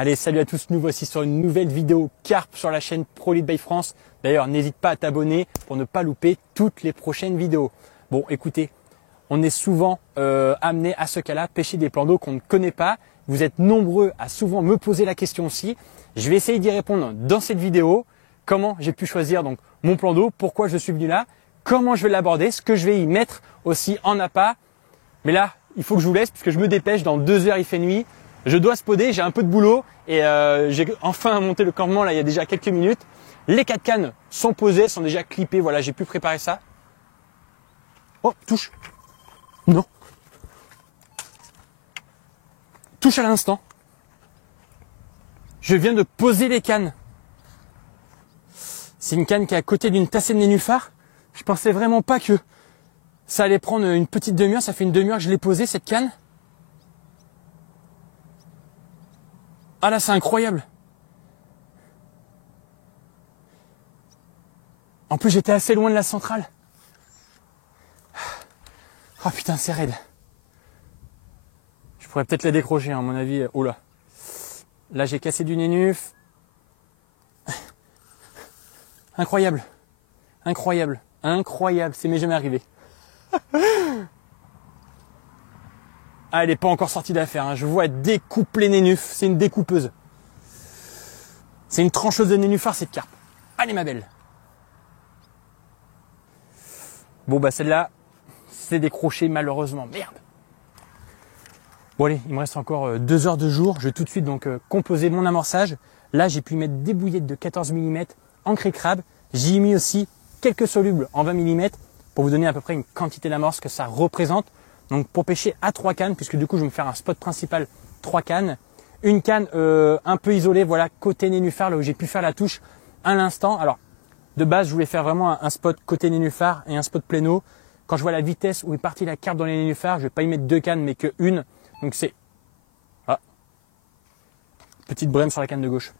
Allez, salut à tous, nous voici sur une nouvelle vidéo carpe sur la chaîne ProLead by France. D'ailleurs, n'hésite pas à t'abonner pour ne pas louper toutes les prochaines vidéos. Bon, écoutez, on est souvent amené à ce cas-là, pêcher des plans d'eau qu'on ne connaît pas. Vous êtes nombreux à souvent me poser la question aussi. Je vais essayer d'y répondre dans cette vidéo. Comment j'ai pu choisir donc mon plan d'eau, pourquoi je suis venu là, comment je vais l'aborder, ce que je vais y mettre aussi en appât. Mais là, il faut que je vous laisse puisque je me dépêche, dans 2 heures il fait nuit. Je dois spoder, j'ai un peu de boulot et j'ai enfin monté le campement là il y a déjà quelques minutes. Les 4 cannes sont posées, sont déjà clippées, voilà, j'ai pu préparer ça. Oh, touche. Non. Touche à l'instant. Je viens de poser les cannes. C'est une canne qui est à côté d'une tassée de nénuphar. Je pensais vraiment pas que ça allait prendre une petite demi-heure. Ça fait une demi-heure que je l'ai posée cette canne. Ah là, c'est incroyable. En plus, j'étais assez loin de la centrale. Oh putain, c'est raide. Je pourrais peut-être la décrocher, à mon avis. Oh là. Là, j'ai cassé du nénuf. Incroyable. Incroyable. Incroyable. C'est m'est jamais arrivé. Ah, elle n'est pas encore sortie d'affaire. Hein. Je vois elle découpe les nénufs. C'est une découpeuse. C'est une trancheuse de nénuphar, cette carpe. Allez, ma belle. Bon, bah celle-là, c'est décroché malheureusement. Merde. Bon, allez, il me reste encore 2 heures de jour. Je vais tout de suite donc composer mon amorçage. Là, j'ai pu mettre des bouillettes de 14 mm en craie crabe. J'y ai mis aussi quelques solubles en 20 mm pour vous donner à peu près une quantité d'amorce que ça représente. Donc pour pêcher à 3 cannes, puisque du coup je vais me faire un spot principal 3 cannes. Une canne un peu isolée, voilà, côté nénuphar, là où j'ai pu faire la touche à l'instant. Alors de base je voulais faire vraiment un spot côté nénuphar et un spot pléno. Quand je vois la vitesse où est partie la carpe dans les nénuphars, je vais pas y mettre 2 cannes mais que une. Donc c'est... Ah, petite brème sur la canne de gauche.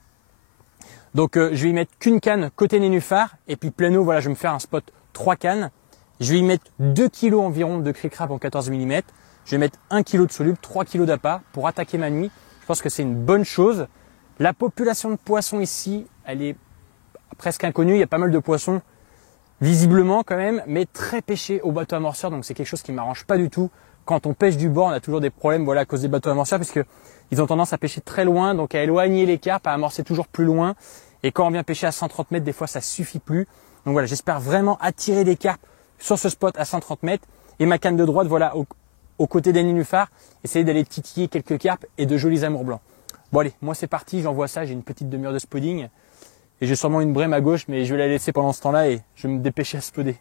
Donc je vais y mettre qu'une canne côté nénuphar et puis pléno, voilà, je vais me faire un spot 3 cannes. Je vais y mettre 2 kg environ de craie crabe en 14 mm. Je vais mettre 1 kg de soluble, 3 kg d'appât pour attaquer ma nuit. Je pense que c'est une bonne chose. La population de poissons ici, elle est presque inconnue. Il y a pas mal de poissons visiblement quand même, mais très pêchés au bateau amorceur. Donc c'est quelque chose qui ne m'arrange pas du tout. Quand on pêche du bord, on a toujours des problèmes, voilà, à cause des bateaux amorceurs, puisque ils ont tendance à pêcher très loin, donc à éloigner les carpes, à amorcer toujours plus loin. Et quand on vient pêcher à 130 mètres, des fois ça suffit plus. Donc voilà, j'espère vraiment attirer des carpes sur ce spot à 130 mètres. Et ma canne de droite, voilà, au côté des nénuphars, essayer d'aller titiller quelques carpes et de jolis amours blancs. Bon allez, moi c'est parti, j'envoie ça, j'ai une petite demi-heure de spoding. Et j'ai sûrement une brème à gauche, mais je vais la laisser pendant ce temps-là et je vais me dépêcher à spoder.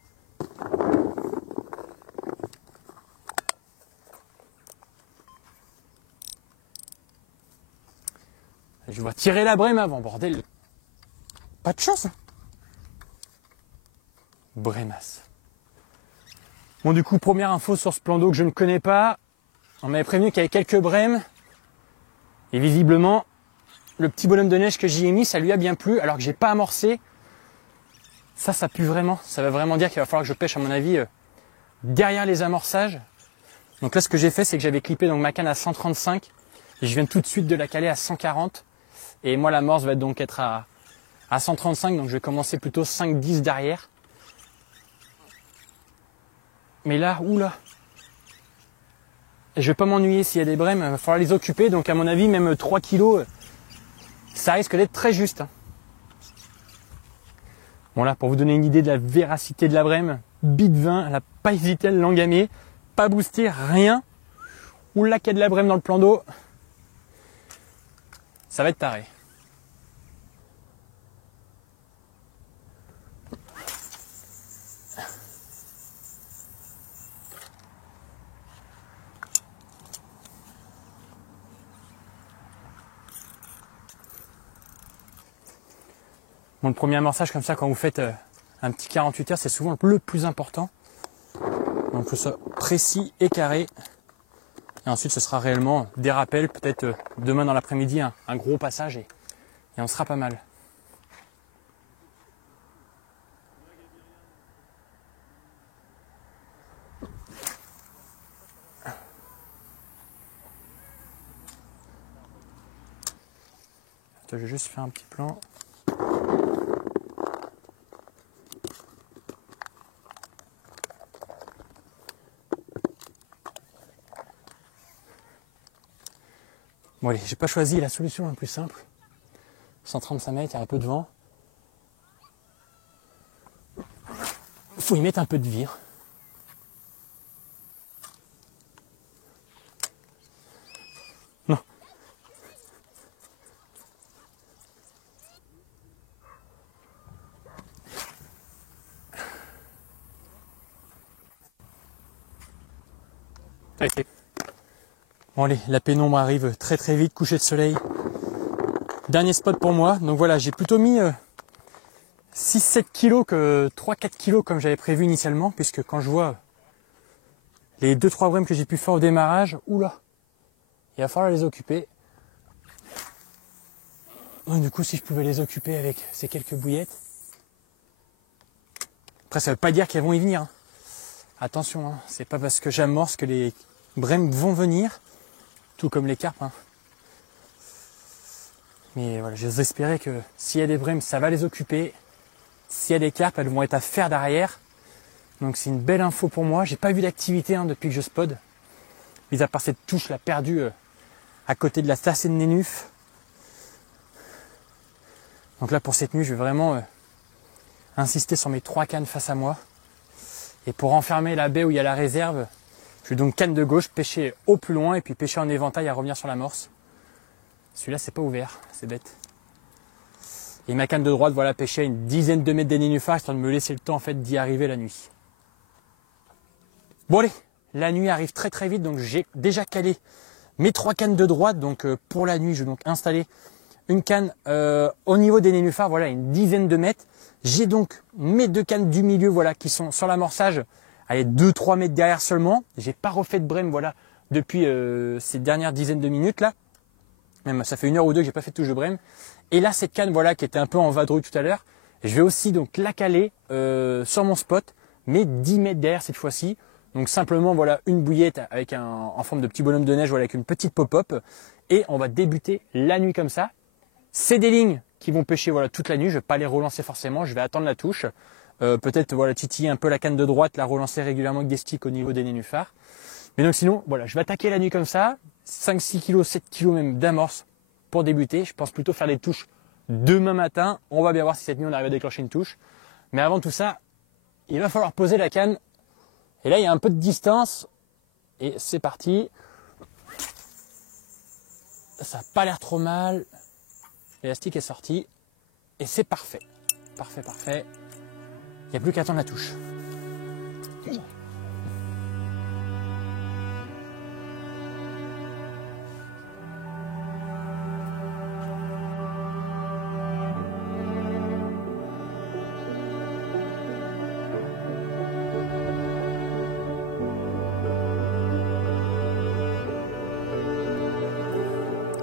Je vais tirer la brème avant, bordel. Pas de chance. Hein. Brémasse. Bon, du coup, première info sur ce plan d'eau que je ne connais pas. On m'avait prévenu qu'il y avait quelques brèmes. Et visiblement, le petit bonhomme de neige que j'y ai mis, ça lui a bien plu, alors que j'ai pas amorcé. Ça pue vraiment. Ça va vraiment dire qu'il va falloir que je pêche, à mon avis, derrière les amorçages. Donc là, ce que j'ai fait, c'est que j'avais clippé donc ma canne à 135. Et je viens tout de suite de la caler à 140. Et moi, l'amorce va donc être à 135. Donc je vais commencer plutôt 5-10 derrière. Mais là, oula. Je vais pas m'ennuyer s'il y a des brèmes, il va falloir les occuper. Donc à mon avis, même 3 kilos, ça risque d'être très juste. Bon là, pour vous donner une idée de la véracité de la brème, bit 20, elle n'a pas hésité à l'engamer, pas boosté, rien. Oula, qu'il y a de la brème dans le plan d'eau. Ça va être taré. Bon, le premier amorçage comme ça, quand vous faites un petit 48 heures, c'est souvent le plus important. Donc que ce soit précis et carré. Et ensuite, ce sera réellement des rappels, peut-être demain dans l'après-midi, un gros passage et on sera pas mal. Je vais juste faire un petit plan. Bon allez, j'ai pas choisi la solution la plus simple. 135 mètres, il y a un peu de vent. Faut y mettre un peu de vire. Non. Allez. Bon allez, la pénombre arrive très très vite, coucher de soleil. Dernier spot pour moi. Donc voilà, j'ai plutôt mis 6-7 kilos que 3-4 kilos comme j'avais prévu initialement, puisque quand je vois les 2-3 brèmes que j'ai pu faire au démarrage, oula, il va falloir les occuper. Donc du coup, si je pouvais les occuper avec ces quelques bouillettes. Après, ça veut pas dire qu'elles vont y venir. Hein. Attention, hein, c'est pas parce que j'amorce que les brèmes vont venir, tout comme les carpes. Hein. Mais voilà, j'ose espérer que s'il y a des brèmes, ça va les occuper. S'il y a des carpes, elles vont être à faire derrière. Donc c'est une belle info pour moi. J'ai pas vu d'activité hein, depuis que je spod. Mis à part cette touche là perdue à côté de la Stacé de Nénuf. Donc là pour cette nuit, je vais vraiment insister sur mes 3 cannes face à moi. Et pour enfermer la baie où il y a la réserve, je vais donc canne de gauche, pêcher au plus loin et puis pêcher en éventail à revenir sur l'amorce. Celui-là c'est pas ouvert, c'est bête. Et ma canne de droite, voilà, pêcher à une dizaine de mètres des nénuphars, histoire de me laisser le temps en fait d'y arriver la nuit. Bon allez, la nuit arrive très très vite, donc j'ai déjà calé mes 3 cannes de droite. Donc pour la nuit, je vais donc installer une canne au niveau des nénuphars, voilà, une dizaine de mètres. J'ai donc mes 2 cannes du milieu, voilà, qui sont sur l'amorçage, allez, 2-3 mètres derrière seulement. J'ai pas refait de brème, voilà, depuis ces dernières dizaines de minutes là. Même ça fait 1 heure ou 2 que j'ai pas fait de touche de brème. Et là, cette canne, voilà, qui était un peu en vadrouille tout à l'heure, je vais aussi donc la caler sur mon spot, mais 10 mètres derrière cette fois-ci. Donc simplement, voilà, une bouillette avec en forme de petit bonhomme de neige, voilà, avec une petite pop-up. Et on va débuter la nuit comme ça. C'est des lignes qui vont pêcher voilà, toute la nuit. Je ne vais pas les relancer forcément, je vais attendre la touche. Peut-être voilà, titiller un peu la canne de droite, la relancer régulièrement avec des sticks au niveau des nénuphars. Mais donc sinon, voilà, je vais attaquer la nuit comme ça. 5-6 kg, 7 kg même d'amorce pour débuter. Je pense plutôt faire des touches demain matin. On va bien voir si cette nuit on arrive à déclencher une touche. Mais avant tout ça, il va falloir poser la canne. Et là, il y a un peu de distance. Et c'est parti. Ça n'a pas l'air trop mal. L'élastique est sorti. Et c'est parfait. Parfait, parfait. Il n'y a plus qu'à attendre la touche.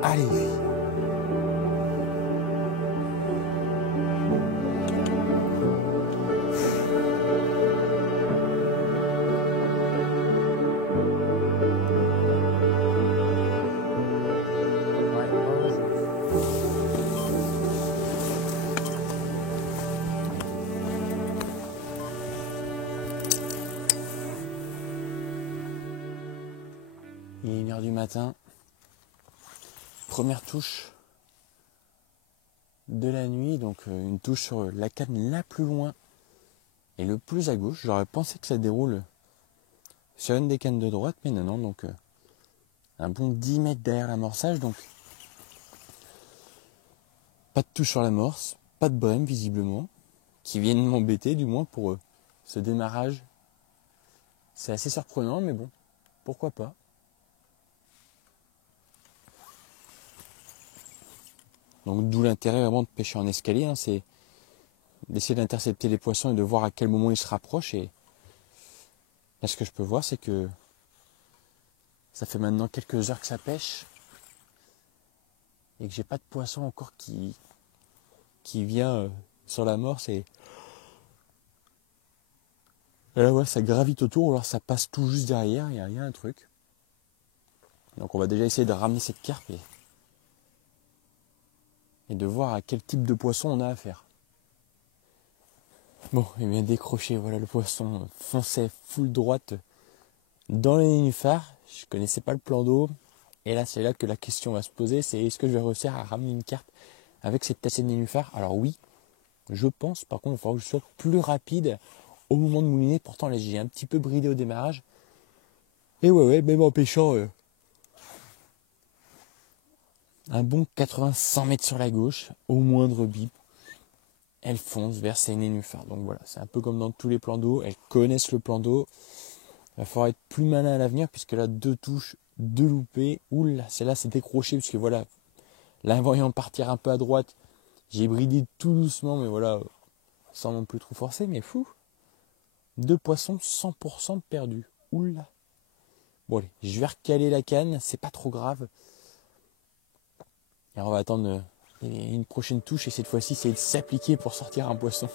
Allez. Il est 1 h du matin. Première touche de la nuit, donc une touche sur la canne la plus loin et le plus à gauche. J'aurais pensé que ça déroule sur une des cannes de droite, mais non, donc un bon 10 mètres derrière l'amorçage, donc pas de touche sur l'amorce, pas de brème visiblement, qui viennent m'embêter du moins pour ce démarrage. C'est assez surprenant, mais bon, pourquoi pas. Donc d'où l'intérêt vraiment de pêcher en escalier, hein, c'est d'essayer d'intercepter les poissons et de voir à quel moment ils se rapprochent. Et là, ce que je peux voir, c'est que ça fait maintenant quelques heures que ça pêche et que j'ai pas de poisson encore qui vient sur l'amorce. Et là, ouais, ça gravite autour, ou alors ça passe tout juste derrière, il y a un truc. Donc on va déjà essayer de ramener cette carpe. et de voir à quel type de poisson on a affaire. Bon, et bien décroché, voilà le poisson fonçait full droite dans les nénuphars. Je connaissais pas le plan d'eau. Et là, c'est là que la question va se poser, c'est est-ce que je vais réussir à ramener une carpe avec cette tassée de nénuphar? Alors oui, je pense, par contre, il va falloir que je sois plus rapide au moment de mouliner. Pourtant, là, j'ai un petit peu bridé au démarrage. Et ouais, même en pêchant un bon 80-100 mètres sur la gauche, au moindre bip, elles foncent vers ces nénuphars. Donc voilà, c'est un peu comme dans tous les plans d'eau, elles connaissent le plan d'eau. Il va falloir être plus malin à l'avenir, puisque là, 2 touches, 2 loupés. Oula, celle-là, c'est décroché, puisque voilà, là, voyant partir un peu à droite, j'ai bridé tout doucement, mais voilà, sans non plus trop forcer, mais fou. 2 poissons 100% perdus. Oula. Bon allez, je vais recaler la canne, c'est pas trop grave. Et on va attendre une prochaine touche, et cette fois-ci, c'est de s'appliquer pour sortir un poisson.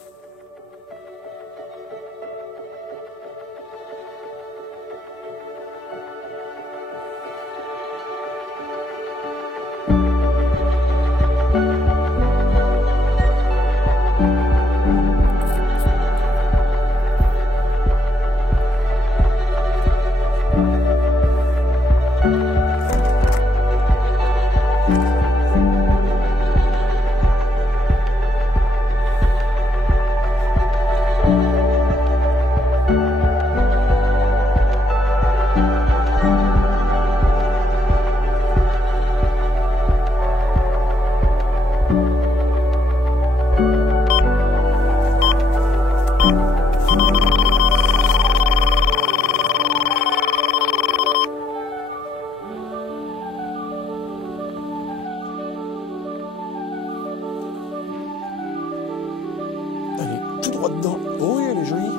Allez, tout droit dedans. Oh oui, elle est jolie.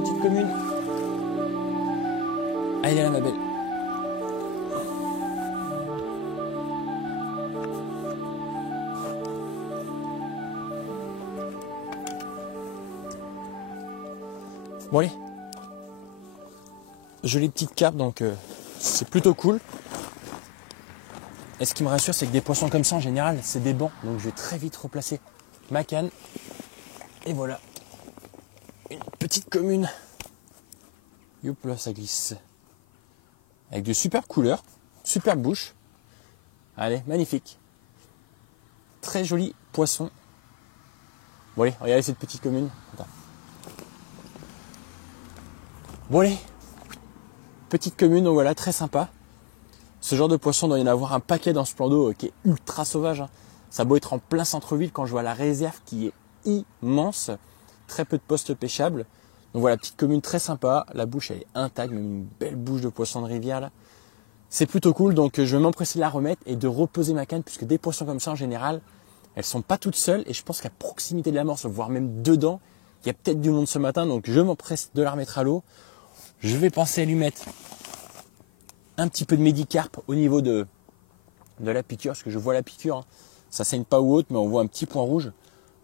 Petite commune. Ah, elle est là, ma belle. Bon allez. Jolie petite carpe, donc c'est plutôt cool. Et ce qui me rassure, c'est que des poissons comme ça, en général, c'est des bancs. Donc je vais très vite replacer ma canne. Et voilà. Une petite commune. Youp là, ça glisse. Avec de superbes couleurs, superbe bouche. Allez, magnifique. Très joli poisson. Bon allez, regardez cette petite commune. Attends. Bon allez. Petite commune, donc voilà, très sympa. Ce genre de poisson, doit y en avoir un paquet dans ce plan d'eau qui est ultra sauvage. Hein. Ça a beau être en plein centre-ville, quand je vois la réserve qui est immense, très peu de postes pêchables. Donc voilà, petite commune très sympa. La bouche, elle est intacte, même une belle bouche de poisson de rivière là. C'est plutôt cool, donc je vais m'empresser de la remettre et de reposer ma canne, puisque des poissons comme ça, en général, elles sont pas toutes seules. Et je pense qu'à proximité de la morse, voire même dedans, il y a peut-être du monde ce matin. Donc je m'empresse de la remettre à l'eau. Je vais penser à lui mettre un petit peu de médicarpe au niveau de la piqûre, parce que je vois la piqûre, hein. Ça saigne pas ou autre, mais on voit un petit point rouge.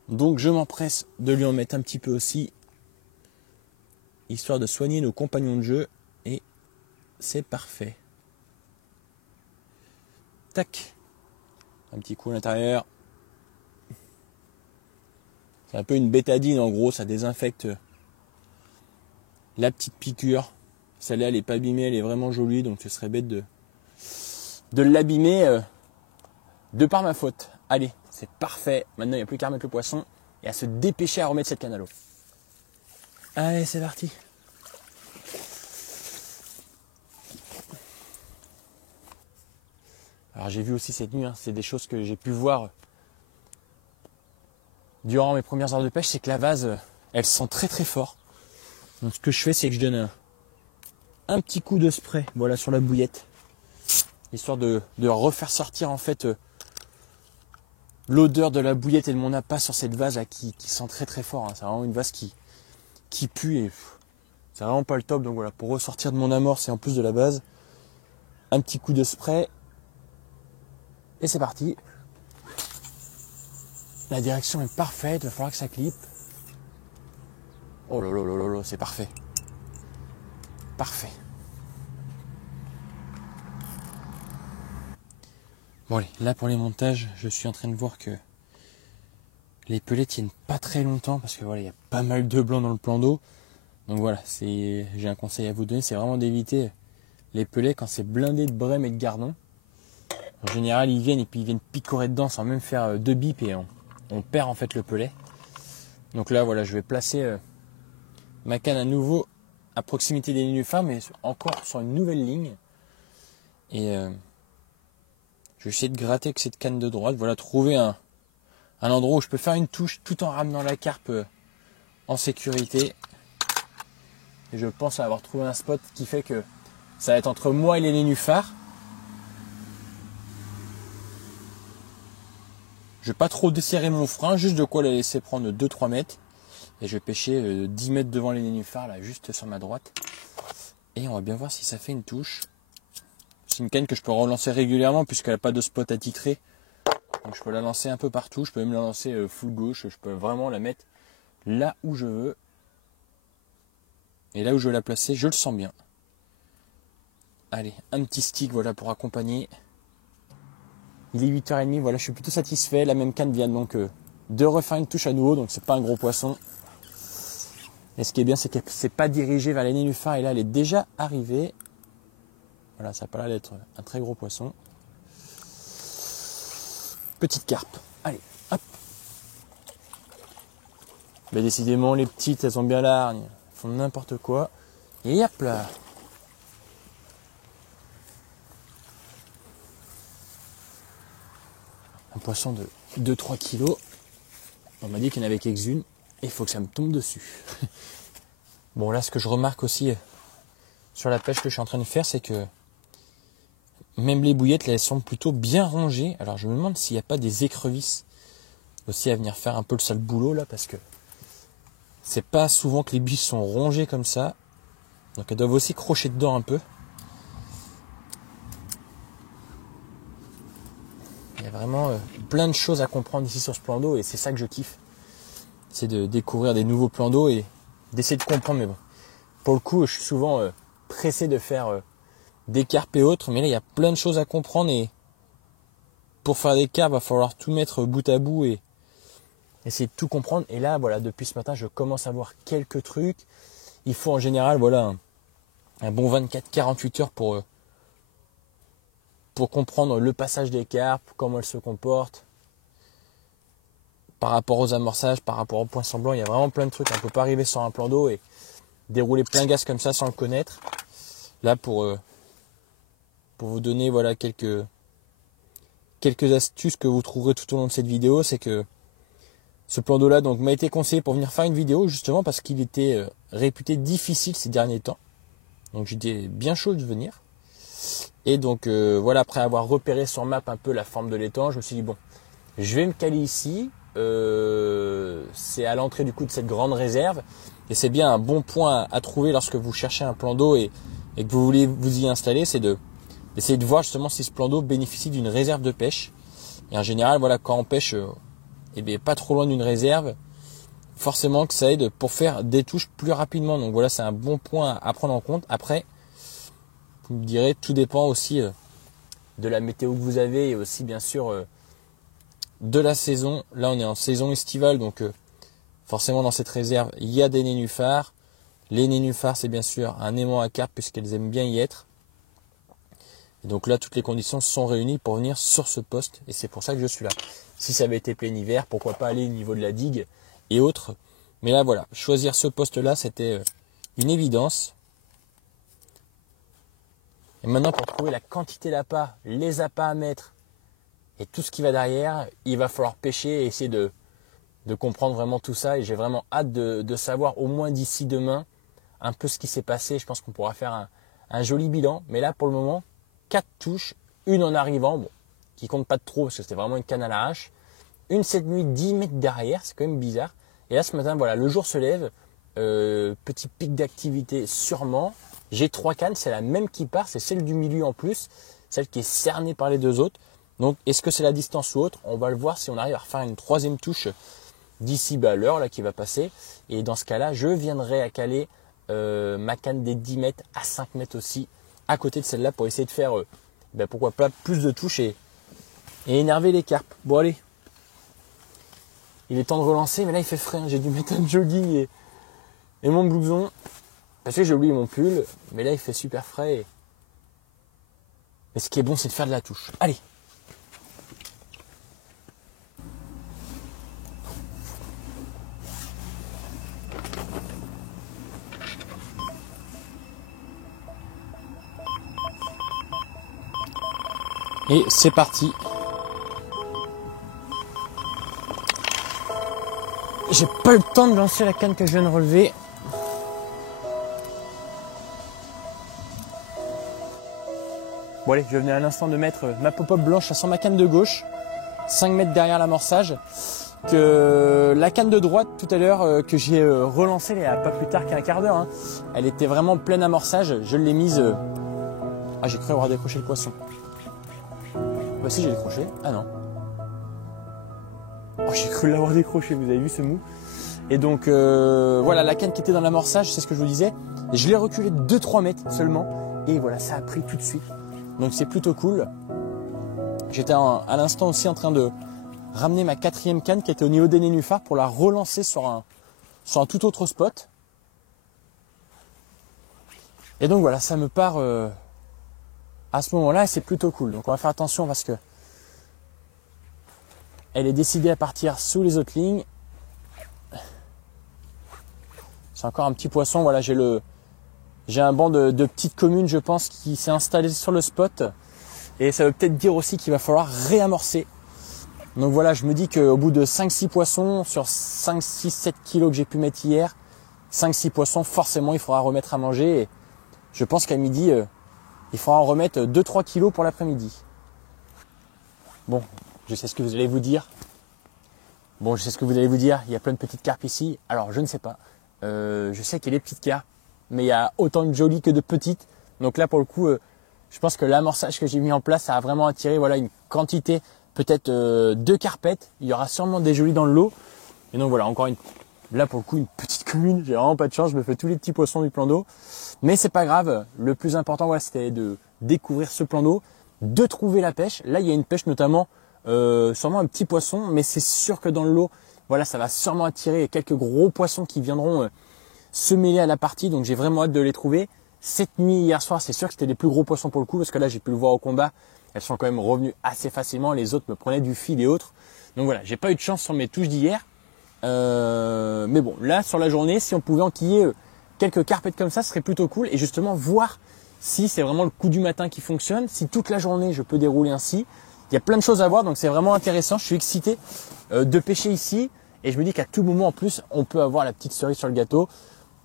Donc je m'empresse de lui en mettre un petit peu aussi, histoire de soigner nos compagnons de jeu, et c'est parfait. Tac, un petit coup à l'intérieur. C'est un peu une bétadine en gros, ça désinfecte la petite piqûre. Celle-là, elle n'est pas abîmée, elle est vraiment jolie, donc ce serait bête de l'abîmer de par ma faute. Allez, c'est parfait. Maintenant, il n'y a plus qu'à remettre le poisson et à se dépêcher à remettre cette canne à l'eau. Allez, c'est parti. Alors, j'ai vu aussi cette nuit, hein, c'est des choses que j'ai pu voir durant mes premières heures de pêche, c'est que la vase, elle sent très très fort. Donc, ce que je fais, c'est que je donne un petit coup de spray, voilà, sur la bouillette, histoire de refaire sortir en fait l'odeur de la bouillette et de mon appât sur cette vase là qui sent très très fort. Hein. C'est vraiment une vase qui pue et c'est vraiment pas le top. Donc voilà, pour ressortir de mon amorce et en plus de la base, un petit coup de spray et c'est parti. La direction est parfaite, il va falloir que ça clippe. Oh là là là là là, c'est parfait. Parfait. Bon allez, là pour les montages, je suis en train de voir que les pellets tiennent pas très longtemps parce que voilà, il y a pas mal de blanc dans le plan d'eau. Donc voilà, j'ai un conseil à vous donner, c'est vraiment d'éviter les pellets quand c'est blindé de brème et de gardon. En général, ils viennent et puis ils viennent picorer dedans sans même faire deux bips et on perd en fait le pellet. Donc là voilà, je vais placer ma canne à nouveau à proximité des nénuphars, mais encore sur une nouvelle ligne. Et je vais essayer de gratter avec cette canne de droite. Voilà, trouver un endroit où je peux faire une touche tout en ramenant la carpe en sécurité. Et je pense avoir trouvé un spot qui fait que ça va être entre moi et les nénuphars. Je vais pas trop desserrer mon frein, juste de quoi la laisser prendre 2-3 mètres. Et je vais pêcher 10 mètres devant les nénuphars, là, juste sur ma droite. Et on va bien voir si ça fait une touche. C'est une canne que je peux relancer régulièrement puisqu'elle n'a pas de spot attitré. Donc je peux la lancer un peu partout. Je peux même la lancer full gauche. Je peux vraiment la mettre là où je veux. Et là où je veux la placer, je le sens bien. Allez, un petit stick voilà pour accompagner. Il est 8h30, voilà, je suis plutôt satisfait. La même canne vient donc de refaire une touche à nouveau, donc c'est pas un gros poisson. Et ce qui est bien, c'est qu'elle ne s'est pas dirigée vers les nénuphars et là elle est déjà arrivée. Voilà, ça n'a pas l'air d'être un très gros poisson. Petite carpe. Allez, hop. Mais décidément, les petites, elles ont bien la hargne. Elles font n'importe quoi. Et hop là. Un poisson de 2-3 kilos. On m'a dit qu'il n'y en avait qu'une. Et il faut que ça me tombe dessus. Bon, là, ce que je remarque aussi sur la pêche que je suis en train de faire, c'est que même les bouillettes, là, elles sont plutôt bien rangées. Alors, je me demande s'il n'y a pas des écrevisses aussi à venir faire un peu le sale boulot, là, parce que c'est pas souvent que les billes sont rongées comme ça. Donc, elles doivent aussi crocher dedans un peu. Il y a vraiment plein de choses à comprendre ici sur ce plan d'eau et c'est ça que je kiffe. C'est de découvrir des nouveaux plans d'eau et d'essayer de comprendre. Mais bon, pour le coup, je suis souvent pressé de faire des carpes et autres, mais là il y a plein de choses à comprendre et pour faire des carpes, il va falloir tout mettre bout à bout et essayer de tout comprendre. Et là, voilà, depuis ce matin, je commence à voir quelques trucs. Il faut en général, voilà, un bon 24-48 heures pour comprendre le passage des carpes, comment elles se comportent, par rapport aux amorçages, par rapport aux points blancs. Il y a vraiment plein de trucs. On ne peut pas arriver sur un plan d'eau et dérouler plein gaz comme ça sans le connaître. Là, pour vous donner voilà, quelques astuces que vous trouverez tout au long de cette vidéo, c'est que ce plan d'eau là donc m'a été conseillé pour venir faire une vidéo justement parce qu'il était réputé difficile ces derniers temps. Donc j'étais bien chaud de venir. Et donc voilà, après avoir repéré sur map un peu la forme de l'étang, je me suis dit bon, je vais me caler ici. C'est à l'entrée du coup de cette grande réserve et c'est bien un bon point à trouver lorsque vous cherchez un plan d'eau et que vous voulez vous y installer, c'est d'essayer de voir justement si ce plan d'eau bénéficie d'une réserve de pêche. Et en général, voilà, quand on pêche pas trop loin d'une réserve, forcément que ça aide pour faire des touches plus rapidement. Donc voilà, c'est un bon point à prendre en compte. Après, vous me direz, tout dépend aussi de la météo que vous avez et aussi bien sûr de la saison. Là, on est en saison estivale, donc forcément dans cette réserve, il y a des nénuphars. Les nénuphars, c'est bien sûr un aimant à carpe puisqu'elles aiment bien y être. Et donc là, toutes les conditions sont réunies pour venir sur ce poste et c'est pour ça que je suis là. Si ça avait été plein hiver, pourquoi pas aller au niveau de la digue et autres. Mais là, voilà, choisir ce poste-là, c'était une évidence. Et maintenant, pour trouver la quantité d'appât, les appâts à mettre et tout ce qui va derrière, il va falloir pêcher et essayer de comprendre vraiment tout ça. Et j'ai vraiment hâte de savoir au moins d'ici demain un peu ce qui s'est passé. Je pense qu'on pourra faire un joli bilan. Mais là, pour le moment, 4 touches, une en arrivant, bon, qui compte pas de trop parce que c'était vraiment une canne à l'arrache. Une cette nuit 10 mètres derrière, c'est quand même bizarre. Et là, ce matin, voilà, le jour se lève, petit pic d'activité sûrement. J'ai 3 cannes, c'est la même qui part, c'est celle du milieu en plus, celle qui est cernée par les deux autres. Donc, est-ce que c'est la distance ou autre? On va le voir si on arrive à refaire une troisième touche d'ici l'heure là qui va passer. Et dans ce cas-là, je viendrai à caler ma canne des 10 mètres à 5 mètres aussi, à côté de celle-là pour essayer de faire, pourquoi pas, plus de touches et et énerver les carpes. Bon allez, il est temps de relancer, mais là il fait frais, hein. J'ai dû mettre un jogging et mon blouson, parce que j'ai oublié mon pull, mais là il fait super frais. Mais ce qui est bon, c'est de faire de la touche. Allez. Et c'est parti. J'ai pas eu le temps de lancer la canne que je viens de relever. Bon allez, je venais à l'instant de mettre ma pop-up blanche sur ma canne de gauche, 5 mètres derrière l'amorçage. Que la canne de droite tout à l'heure que j'ai relancée il y a pas plus tard qu'un quart d'heure, hein, elle était vraiment pleine amorçage. Je l'ai mise. Ah, j'ai cru avoir décroché le poisson. Bah si, j'ai décroché. Ah non. Oh, j'ai cru l'avoir décroché, vous avez vu ce mou. Et donc voilà, la canne qui était dans l'amorçage, c'est ce que je vous disais. Je l'ai reculé 2-3 mètres seulement. Et voilà, ça a pris tout de suite. Donc c'est plutôt cool. J'étais à l'instant aussi en train de ramener ma 4e canne qui était au niveau des nénuphars pour la relancer sur un tout autre spot. Et donc voilà, ça me part à ce moment-là et c'est plutôt cool. Donc on va faire attention parce que elle est décidée à partir sous les autres lignes. C'est encore un petit poisson. Voilà, j'ai un banc de petites communes, je pense, qui s'est installé sur le spot. Et ça veut peut-être dire aussi qu'il va falloir réamorcer. Donc voilà, je me dis qu'au bout de 5-6 poissons, sur 5, 6, 7 kilos que j'ai pu mettre hier, 5-6 poissons, forcément, il faudra remettre à manger. Et je pense qu'à midi, il faudra en remettre 2-3 kilos pour l'après-midi. Bon, je sais ce que vous allez vous dire. Il y a plein de petites carpes ici. Alors, je ne sais pas. Je sais qu'il y a des petites carpes, mais il y a autant de jolies que de petites. Donc là, pour le coup, je pense que l'amorçage que j'ai mis en place, ça a vraiment attiré voilà, une quantité, peut-être 2 carpettes. Il y aura sûrement des jolies dans le lot. Et donc voilà, là pour le coup, une petite commune. J'ai vraiment pas de chance, je me fais tous les petits poissons du plan d'eau. Mais c'est pas grave. Le plus important, voilà, c'était de découvrir ce plan d'eau, de trouver la pêche. Là, il y a une pêche notamment, sûrement un petit poisson, mais c'est sûr que dans le lot, voilà, ça va sûrement attirer quelques gros poissons qui viendront se mêler à la partie. Donc j'ai vraiment hâte de les trouver. Cette nuit, hier soir, c'est sûr que c'était les plus gros poissons pour le coup, parce que là, j'ai pu le voir au combat. Elles sont quand même revenues assez facilement. Les autres me prenaient du fil et autres. Donc voilà, j'ai pas eu de chance sur mes touches d'hier. Mais bon, là, sur la journée, si on pouvait enquiller quelques carpettes comme ça, ce serait plutôt cool. Et justement, voir si c'est vraiment le coup du matin qui fonctionne, si toute la journée, je peux dérouler ainsi. Il y a plein de choses à voir, donc c'est vraiment intéressant. Je suis excité de pêcher ici. Et je me dis qu'à tout moment, en plus, on peut avoir la petite cerise sur le gâteau.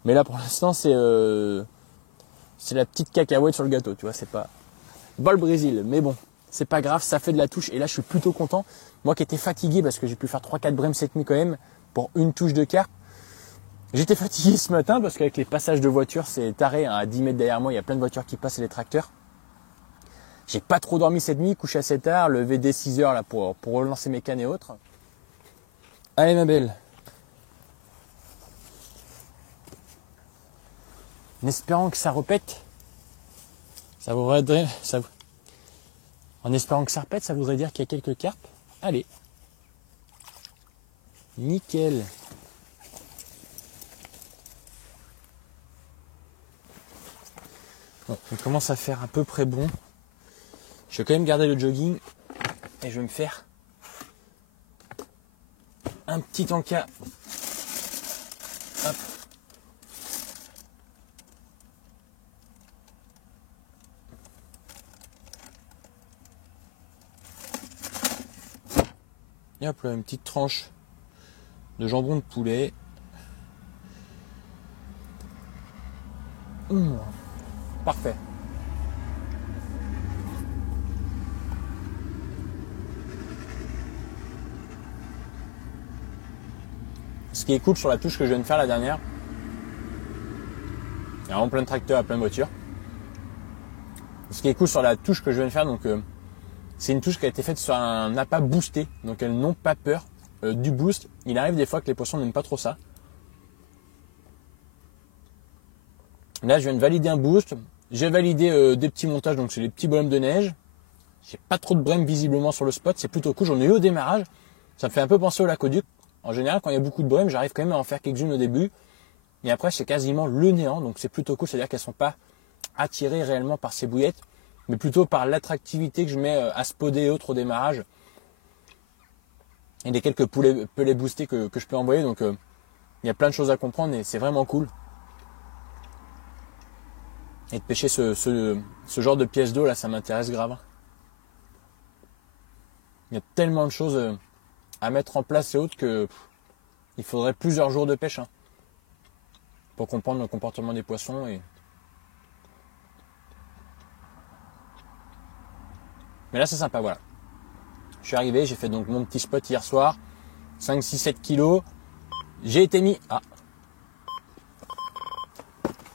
Mais là, pour l'instant, c'est la petite cacahuète sur le gâteau, tu vois, c'est pas le Brésil, mais bon, c'est pas grave, ça fait de la touche et là je suis plutôt content. Moi qui étais fatigué parce que j'ai pu faire 3-4 brèmes cette nuit quand même pour une touche de carpe. J'étais fatigué ce matin parce qu'avec les passages de voitures, c'est taré, hein, à 10 mètres derrière moi, il y a plein de voitures qui passent et des tracteurs. J'ai pas trop dormi cette nuit, couché assez tard, levé dès 6 heures là pour relancer mes cannes et autres. Allez ma belle. En espérant que ça repète, en espérant que ça repète, ça voudrait dire qu'il y a quelques carpes. Allez, nickel. Bon, on commence à faire à peu près bon. Je vais quand même garder le jogging et je vais me faire un petit encas. Hop. Et hop là, une petite tranche de jambon de poulet. Parfait. Ce qui est cool sur la touche que je viens de faire la dernière, il y a vraiment plein de tracteurs, plein de voitures. Ce qui est cool sur la touche que je viens de faire, donc c'est une touche qui a été faite sur un appât boosté, donc elles n'ont pas peur du boost. Il arrive des fois que les poissons n'aiment pas trop ça. Là, je viens de valider un boost. J'ai validé des petits montages, donc c'est les petits bonhommes de neige. J'ai pas trop de brème visiblement sur le spot, c'est plutôt cool. J'en ai eu au démarrage. Ça me fait un peu penser au Lac-au-Duc. En général, quand il y a beaucoup de brème, j'arrive quand même à en faire quelques-unes au début. Et après, c'est quasiment le néant. Donc c'est plutôt cool. C'est-à-dire qu'elles ne sont pas attirées réellement par ces bouillettes, mais plutôt par l'attractivité que je mets à spoder et autres au démarrage. Et les quelques pelets boostés que je peux envoyer. Donc il y a plein de choses à comprendre et c'est vraiment cool. Et de pêcher ce genre de pièces d'eau là, ça m'intéresse grave. Il y a tellement de choses à mettre en place et autres que il faudrait plusieurs jours de pêche pour comprendre le comportement des poissons. Mais là c'est sympa, voilà. Je suis arrivé, j'ai fait donc mon petit spot hier soir, 5, 6, 7 kilos. J'ai été mis... Ah,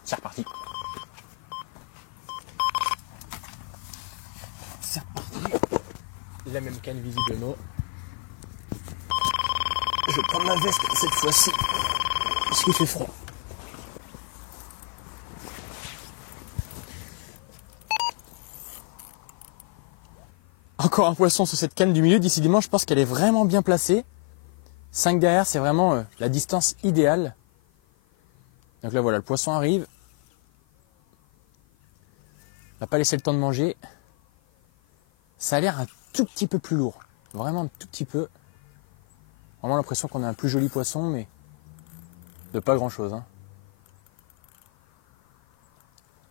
c'est reparti. C'est reparti. La même canne visiblement. Je vais prendre ma veste cette fois-ci, parce qu'il fait froid. Encore un poisson sur cette canne du milieu. Décidément, je pense qu'elle est vraiment bien placée. 5 derrière, c'est vraiment la distance idéale. Donc là, voilà, le poisson arrive. On va pas laisser le temps de manger. Ça a l'air un tout petit peu plus lourd. Vraiment un tout petit peu. Vraiment l'impression qu'on a un plus joli poisson, mais de pas grand-chose.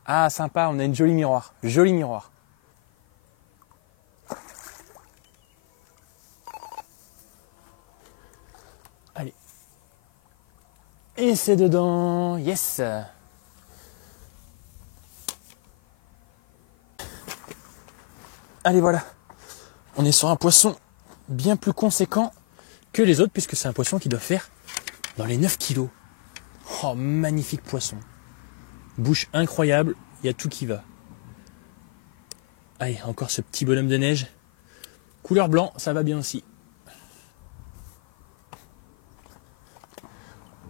Ah, sympa, on a une jolie miroir. Joli miroir. Allez. Et c'est dedans. Yes. Allez, voilà. On est sur un poisson bien plus conséquent que les autres, puisque c'est un poisson qui doit faire dans les 9 kilos. Oh, magnifique poisson. Bouche incroyable, il y a tout qui va. Allez, encore ce petit bonhomme de neige. Couleur blanc, ça va bien aussi.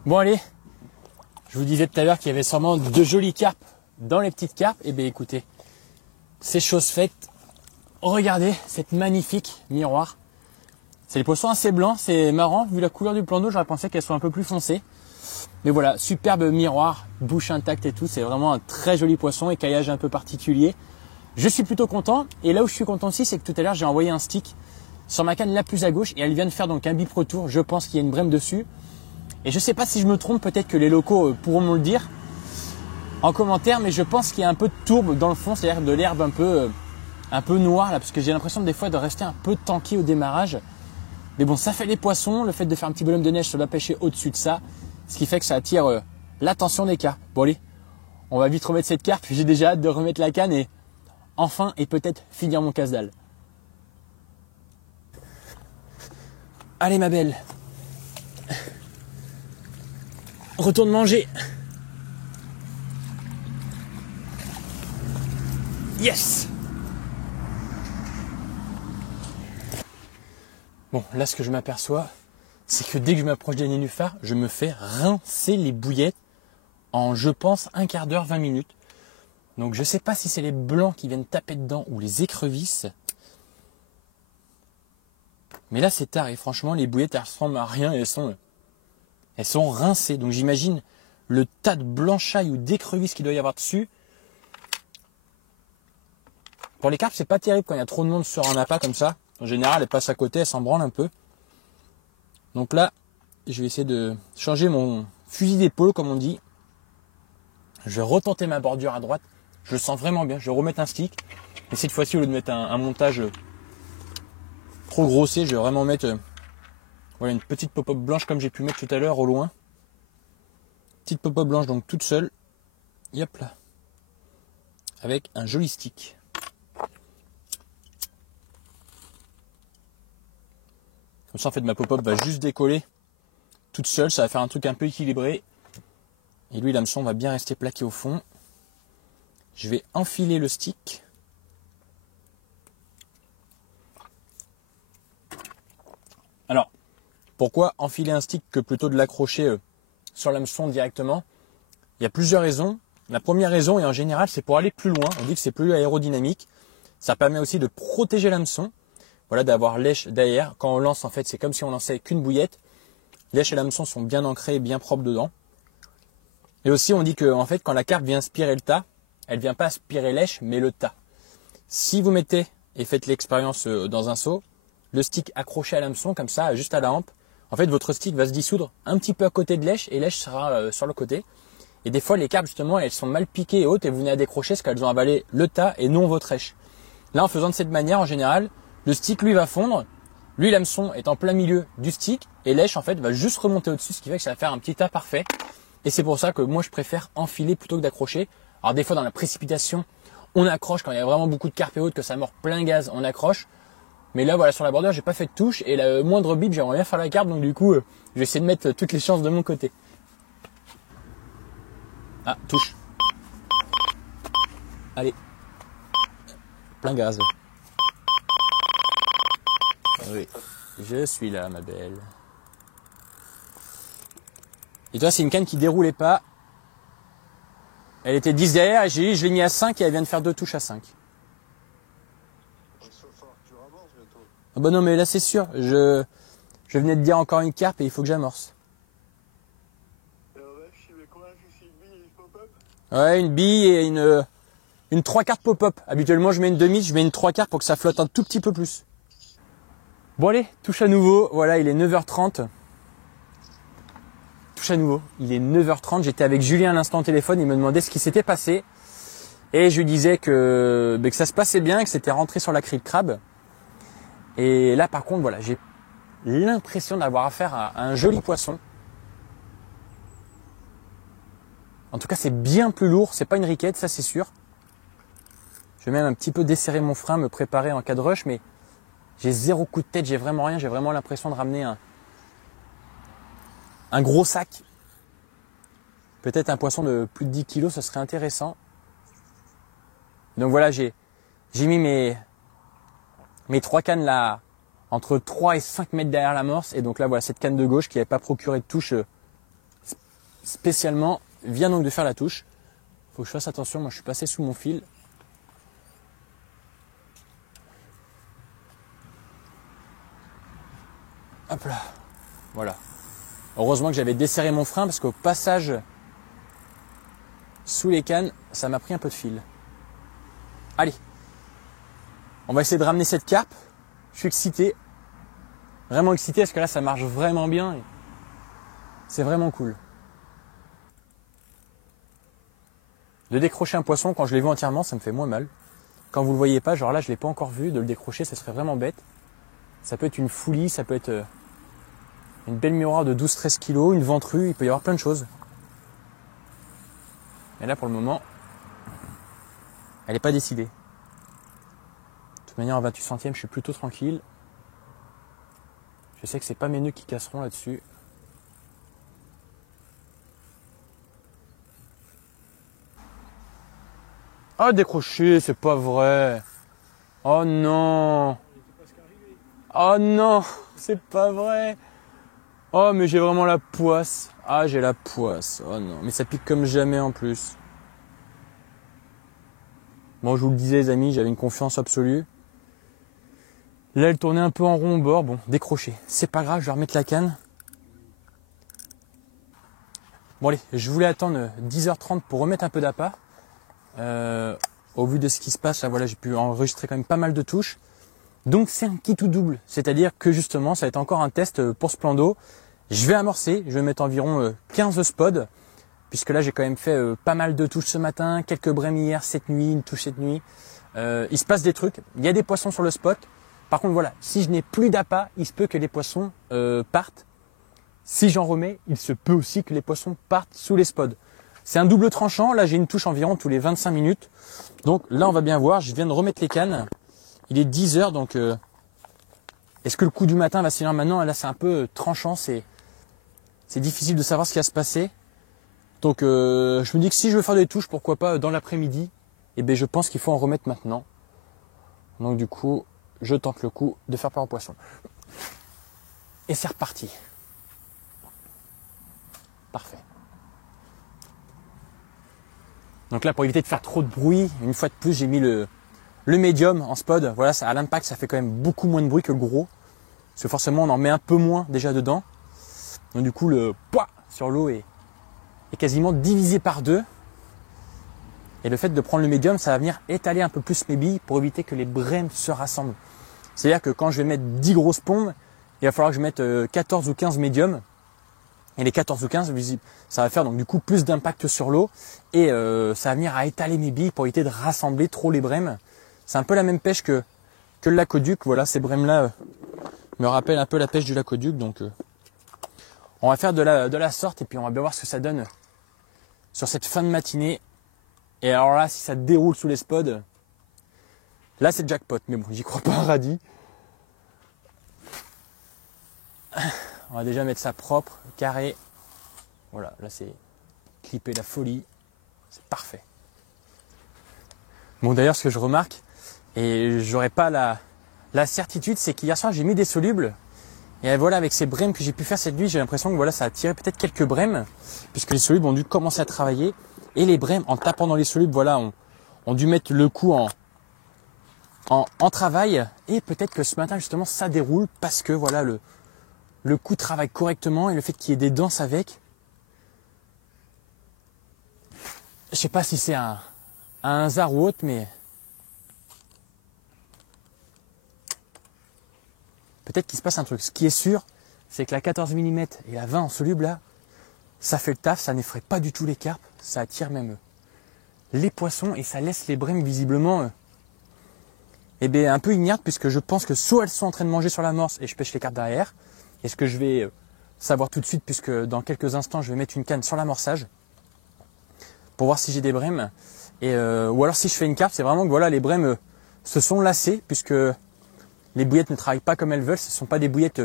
Bon allez, je vous disais tout à l'heure qu'il y avait sûrement de jolies carpes dans les petites carpes. Eh bien écoutez, c'est chose faite. Regardez cette magnifique miroir. C'est des poissons assez blancs, c'est marrant. Vu la couleur du plan d'eau, j'aurais pensé qu'elles soient un peu plus foncées. Mais voilà, superbe miroir, bouche intacte et tout. C'est vraiment un très joli poisson, écaillage un peu particulier. Je suis plutôt content. Et là où je suis content aussi, c'est que tout à l'heure, j'ai envoyé un stick sur ma canne la plus à gauche. Et elle vient de faire donc un bip retour. Je pense qu'il y a une brème dessus. Et je ne sais pas si je me trompe, peut-être que les locaux pourront me le dire en commentaire. Mais je pense qu'il y a un peu de tourbe dans le fond, c'est-à-dire de l'herbe un peu noire là. Parce que j'ai l'impression des fois de rester un peu tanké au démarrage. Mais bon, ça fait les poissons. Le fait de faire un petit bonhomme de neige, ça doit pêcher au-dessus de ça. Ce qui fait que ça attire l'attention des carpes. Bon allez, on va vite remettre cette carpe. J'ai déjà hâte de remettre la canne et enfin et peut-être finir mon casse-dalle. Allez ma belle. Retourne manger. Yes. Bon, là ce que je m'aperçois, c'est que dès que je m'approche des nénuphars, je me fais rincer les bouillettes en, je pense, un quart d'heure, 20 minutes. Donc je ne sais pas si c'est les blancs qui viennent taper dedans ou les écrevisses. Mais là c'est tard et franchement les bouillettes elles ressemblent à rien et elles sont rincées. Donc j'imagine le tas de blanchailles ou d'écrevisses qu'il doit y avoir dessus. Pour les carpes c'est pas terrible quand il y a trop de monde sur un appât comme ça. En général elles passent à côté, elles s'en branlent un peu. Donc là, je vais essayer de changer mon fusil d'épaule, comme on dit. Je vais retenter ma bordure à droite. Je le sens vraiment bien. Je vais remettre un stick. Et cette fois-ci, au lieu de mettre un montage trop grossier, je vais vraiment mettre voilà, une petite pop-up blanche comme j'ai pu mettre tout à l'heure au loin. Petite pop-up blanche, donc toute seule. Yop là. Avec un joli stick. Comme ça, en fait, ma pop-up va juste décoller toute seule. Ça va faire un truc un peu équilibré. Et lui, l'hameçon va bien rester plaqué au fond. Je vais enfiler le stick. Alors, pourquoi enfiler un stick que plutôt de l'accrocher sur l'hameçon directement? Il y a plusieurs raisons. La première raison, et en général, c'est pour aller plus loin. On dit que c'est plus aérodynamique. Ça permet aussi de protéger l'hameçon. Voilà, d'avoir lèche derrière. Quand on lance, en fait, c'est comme si on lançait qu'une bouillette. Lèche et l'hameçon sont bien ancrés, bien propres dedans. Et aussi, on dit que en fait, quand la carpe vient aspirer le tas, elle vient pas aspirer lèche, mais le tas. Si vous mettez et faites l'expérience dans un seau, le stick accroché à l'hameçon, comme ça, juste à la hampe, en fait, votre stick va se dissoudre un petit peu à côté de lèche et lèche sera sur le côté. Et des fois, les carpes, justement, elles sont mal piquées et hautes et vous venez à décrocher parce qu'elles ont avalé le tas et non votre lèche. Là, en faisant de cette manière, en général, le stick, lui, va fondre. Lui, l'hameçon est en plein milieu du stick et lèche, en fait, va juste remonter au-dessus, ce qui fait que ça va faire un petit tas parfait. Et c'est pour ça que moi, je préfère enfiler plutôt que d'accrocher. Alors, des fois, dans la précipitation, on accroche quand il y a vraiment beaucoup de carpes et hautes, que ça mord plein gaz, on accroche. Mais là, voilà, sur la bordure, j'ai pas fait de touche et la moindre bip, j'aimerais bien faire la carpe, donc du coup, je vais essayer de mettre toutes les chances de mon côté. Ah, touche. Allez. Plein gaz. Oui, je suis là, ma belle. Et toi, c'est une canne qui déroulait pas. Elle était 10 derrière, et j'ai dit, je l'ai mis à 5 et elle vient de faire 2 touches à 5. Ah bah non, mais là, c'est sûr. Je venais de dire encore une carpe et il faut que j'amorce. Ouais, une bille et une 3 quarts pop-up. Habituellement, je mets une demi, je mets une 3 quarts pour que ça flotte un tout petit peu plus. Bon allez, touche à nouveau. Voilà, il est 9h30. Touche à nouveau. Il est 9h30. J'étais avec Julien à l'instant au téléphone. Il me demandait ce qui s'était passé. Et je lui disais que ça se passait bien, que c'était rentré sur la crie de crabe. Et là, par contre, voilà, j'ai l'impression d'avoir affaire à un joli poisson. En tout cas, c'est bien plus lourd. C'est pas une riquette, ça c'est sûr. Je vais même un petit peu desserrer mon frein, me préparer en cas de rush, mais j'ai zéro coup de tête, j'ai vraiment rien. J'ai vraiment l'impression de ramener un gros sac. Peut-être un poisson de plus de 10 kilos, ce serait intéressant. Donc voilà, j'ai mis mes 3 cannes là, entre 3 et 5 mètres derrière l'amorce. Et donc là, voilà, cette canne de gauche qui n'avait pas procuré de touche spécialement, vient donc de faire la touche. Faut que je fasse attention, moi je suis passé sous mon fil. Hop là, voilà. Heureusement que j'avais desserré mon frein parce qu'au passage sous les cannes, ça m'a pris un peu de fil. Allez, on va essayer de ramener cette carpe. Je suis excité, vraiment excité parce que là ça marche vraiment bien. C'est vraiment cool. De décrocher un poisson quand je l'ai vu entièrement, ça me fait moins mal. Quand vous le voyez pas, genre là je l'ai pas encore vu, de le décrocher, ça serait vraiment bête. Ça peut être une foulie, ça peut être une belle miroir de 12-13 kg, une ventrue, il peut y avoir plein de choses. Mais là pour le moment, elle n'est pas décidée. De toute manière, en 28 centièmes, je suis plutôt tranquille. Je sais que c'est pas mes nœuds qui casseront là-dessus. Ah, décroché, c'est pas vrai. Oh non. Oh non, c'est pas vrai. Oh, mais j'ai vraiment la poisse. Ah, j'ai la poisse. Oh non, mais ça pique comme jamais en plus. Bon, je vous le disais les amis, j'avais une confiance absolue. Là, elle tournait un peu en rond au bord. Bon, décroché. C'est pas grave, je vais remettre la canne. Bon allez, je voulais attendre 10h30 pour remettre un peu d'appât. Au vu de ce qui se passe, là voilà, j'ai pu enregistrer quand même pas mal de touches. Donc c'est un kit ou double, c'est-à-dire que justement, ça va être encore un test pour Splendo. Je vais amorcer, je vais mettre environ 15 spots, puisque là j'ai quand même fait pas mal de touches ce matin, quelques brèmes hier, cette nuit, une touche cette nuit. Il se passe des trucs, il y a des poissons sur le spot. Par contre voilà, si je n'ai plus d'appât, il se peut que les poissons partent. Si j'en remets, il se peut aussi que les poissons partent sous les spots. C'est un double tranchant, là j'ai une touche environ tous les 25 minutes. Donc là on va bien voir, je viens de remettre les cannes. Il est 10h, donc est-ce que le coup du matin va s'élever maintenant? Là c'est un peu tranchant, c'est difficile de savoir ce qui va se passer. Donc je me dis que si je veux faire des touches, pourquoi pas dans l'après-midi. Et bien je pense qu'il faut en remettre maintenant. Donc du coup, je tente le coup de faire peur aux poissons. Et c'est reparti. Parfait. Donc là, pour éviter de faire trop de bruit, une fois de plus, j'ai mis le Le médium en spod, voilà, à l'impact, ça fait quand même beaucoup moins de bruit que le gros. Parce que forcément, on en met un peu moins déjà dedans. Donc du coup, le poids sur l'eau est quasiment divisé par deux. Et le fait de prendre le médium, ça va venir étaler un peu plus mes billes pour éviter que les brèmes se rassemblent. C'est-à-dire que quand je vais mettre 10 grosses pompes, il va falloir que je mette 14 ou 15 médiums. Et les 14 ou 15, ça va faire donc du coup plus d'impact sur l'eau. Et ça va venir à étaler mes billes pour éviter de rassembler trop les brèmes. C'est un peu la même pêche que le lacoduc. Voilà, ces brèmes-là me rappellent un peu la pêche du lacoduc. Donc on va faire de la sorte et puis on va bien voir ce que ça donne sur cette fin de matinée. Et alors là, si ça déroule sous les spods, là c'est jackpot. Mais bon, j'y crois pas un radis. On va déjà mettre ça propre, carré. Voilà, là c'est clipper la folie. C'est parfait. Bon, d'ailleurs, ce que je remarque, et j'aurais pas la certitude, c'est qu'hier soir j'ai mis des solubles. Et voilà, avec ces brèmes que j'ai pu faire cette nuit, j'ai l'impression que voilà, ça a tiré peut-être quelques brèmes, puisque les solubles ont dû commencer à travailler. Et les brèmes, en tapant dans les solubles, voilà, ont dû mettre le coup en travail. Et peut-être que ce matin, justement, ça déroule parce que voilà, le coup travaille correctement et le fait qu'il y ait des danses avec. Je sais pas si c'est un hasard ou autre, mais peut-être qu'il se passe un truc. Ce qui est sûr, c'est que la 14 mm et la 20 en soluble là, ça fait le taf, ça n'effraie pas du tout les carpes, ça attire même les poissons et ça laisse les brèmes visiblement un peu inertes, puisque je pense que soit elles sont en train de manger sur l'amorce et je pêche les carpes derrière, et ce que je vais savoir tout de suite, puisque dans quelques instants je vais mettre une canne sur l'amorçage pour voir si j'ai des brèmes, ou alors si je fais une carpe, c'est vraiment que voilà, les brèmes se sont lassées, puisque les bouillettes ne travaillent pas comme elles veulent, ce ne sont pas des bouillettes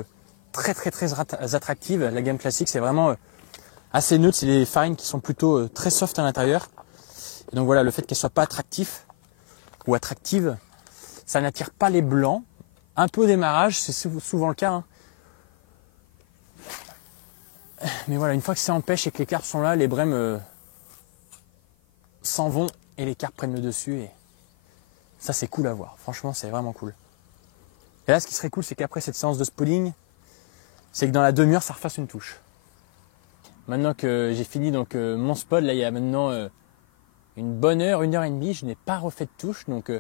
très attractives. La gamme classique, c'est vraiment assez neutre, c'est des farines qui sont plutôt très soft à l'intérieur. Et donc voilà, le fait qu'elles ne soient pas attractives ou attractives, ça n'attire pas les blancs. Un peu au démarrage, c'est souvent le cas. Hein. Mais voilà, une fois que c'est en pêche et que les carpes sont là, les brèmes s'en vont et les carpes prennent le dessus. Et ça, c'est cool à voir. Franchement, c'est vraiment cool. Et là, ce qui serait cool, c'est qu'après cette séance de spawning, c'est que dans la demi-heure, ça refasse une touche. Maintenant que j'ai fini donc mon spot, là, il y a maintenant une bonne heure, 1h30, je n'ai pas refait de touche. Donc,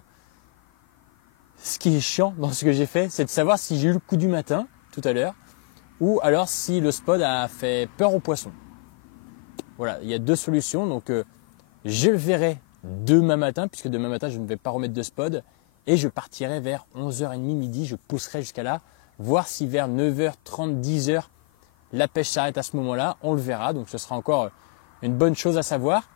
ce qui est chiant dans ce que j'ai fait, c'est de savoir si j'ai eu le coup du matin, tout à l'heure, ou alors si le spot a fait peur aux poissons. Voilà, il y a deux solutions. Donc, je le verrai demain matin, puisque demain matin, je ne vais pas remettre de spot. Et je partirai vers 11h30, midi, je pousserai jusqu'à là, voir si vers 9h30, 10h, la pêche s'arrête à ce moment-là, on le verra. Donc ce sera encore une bonne chose à savoir.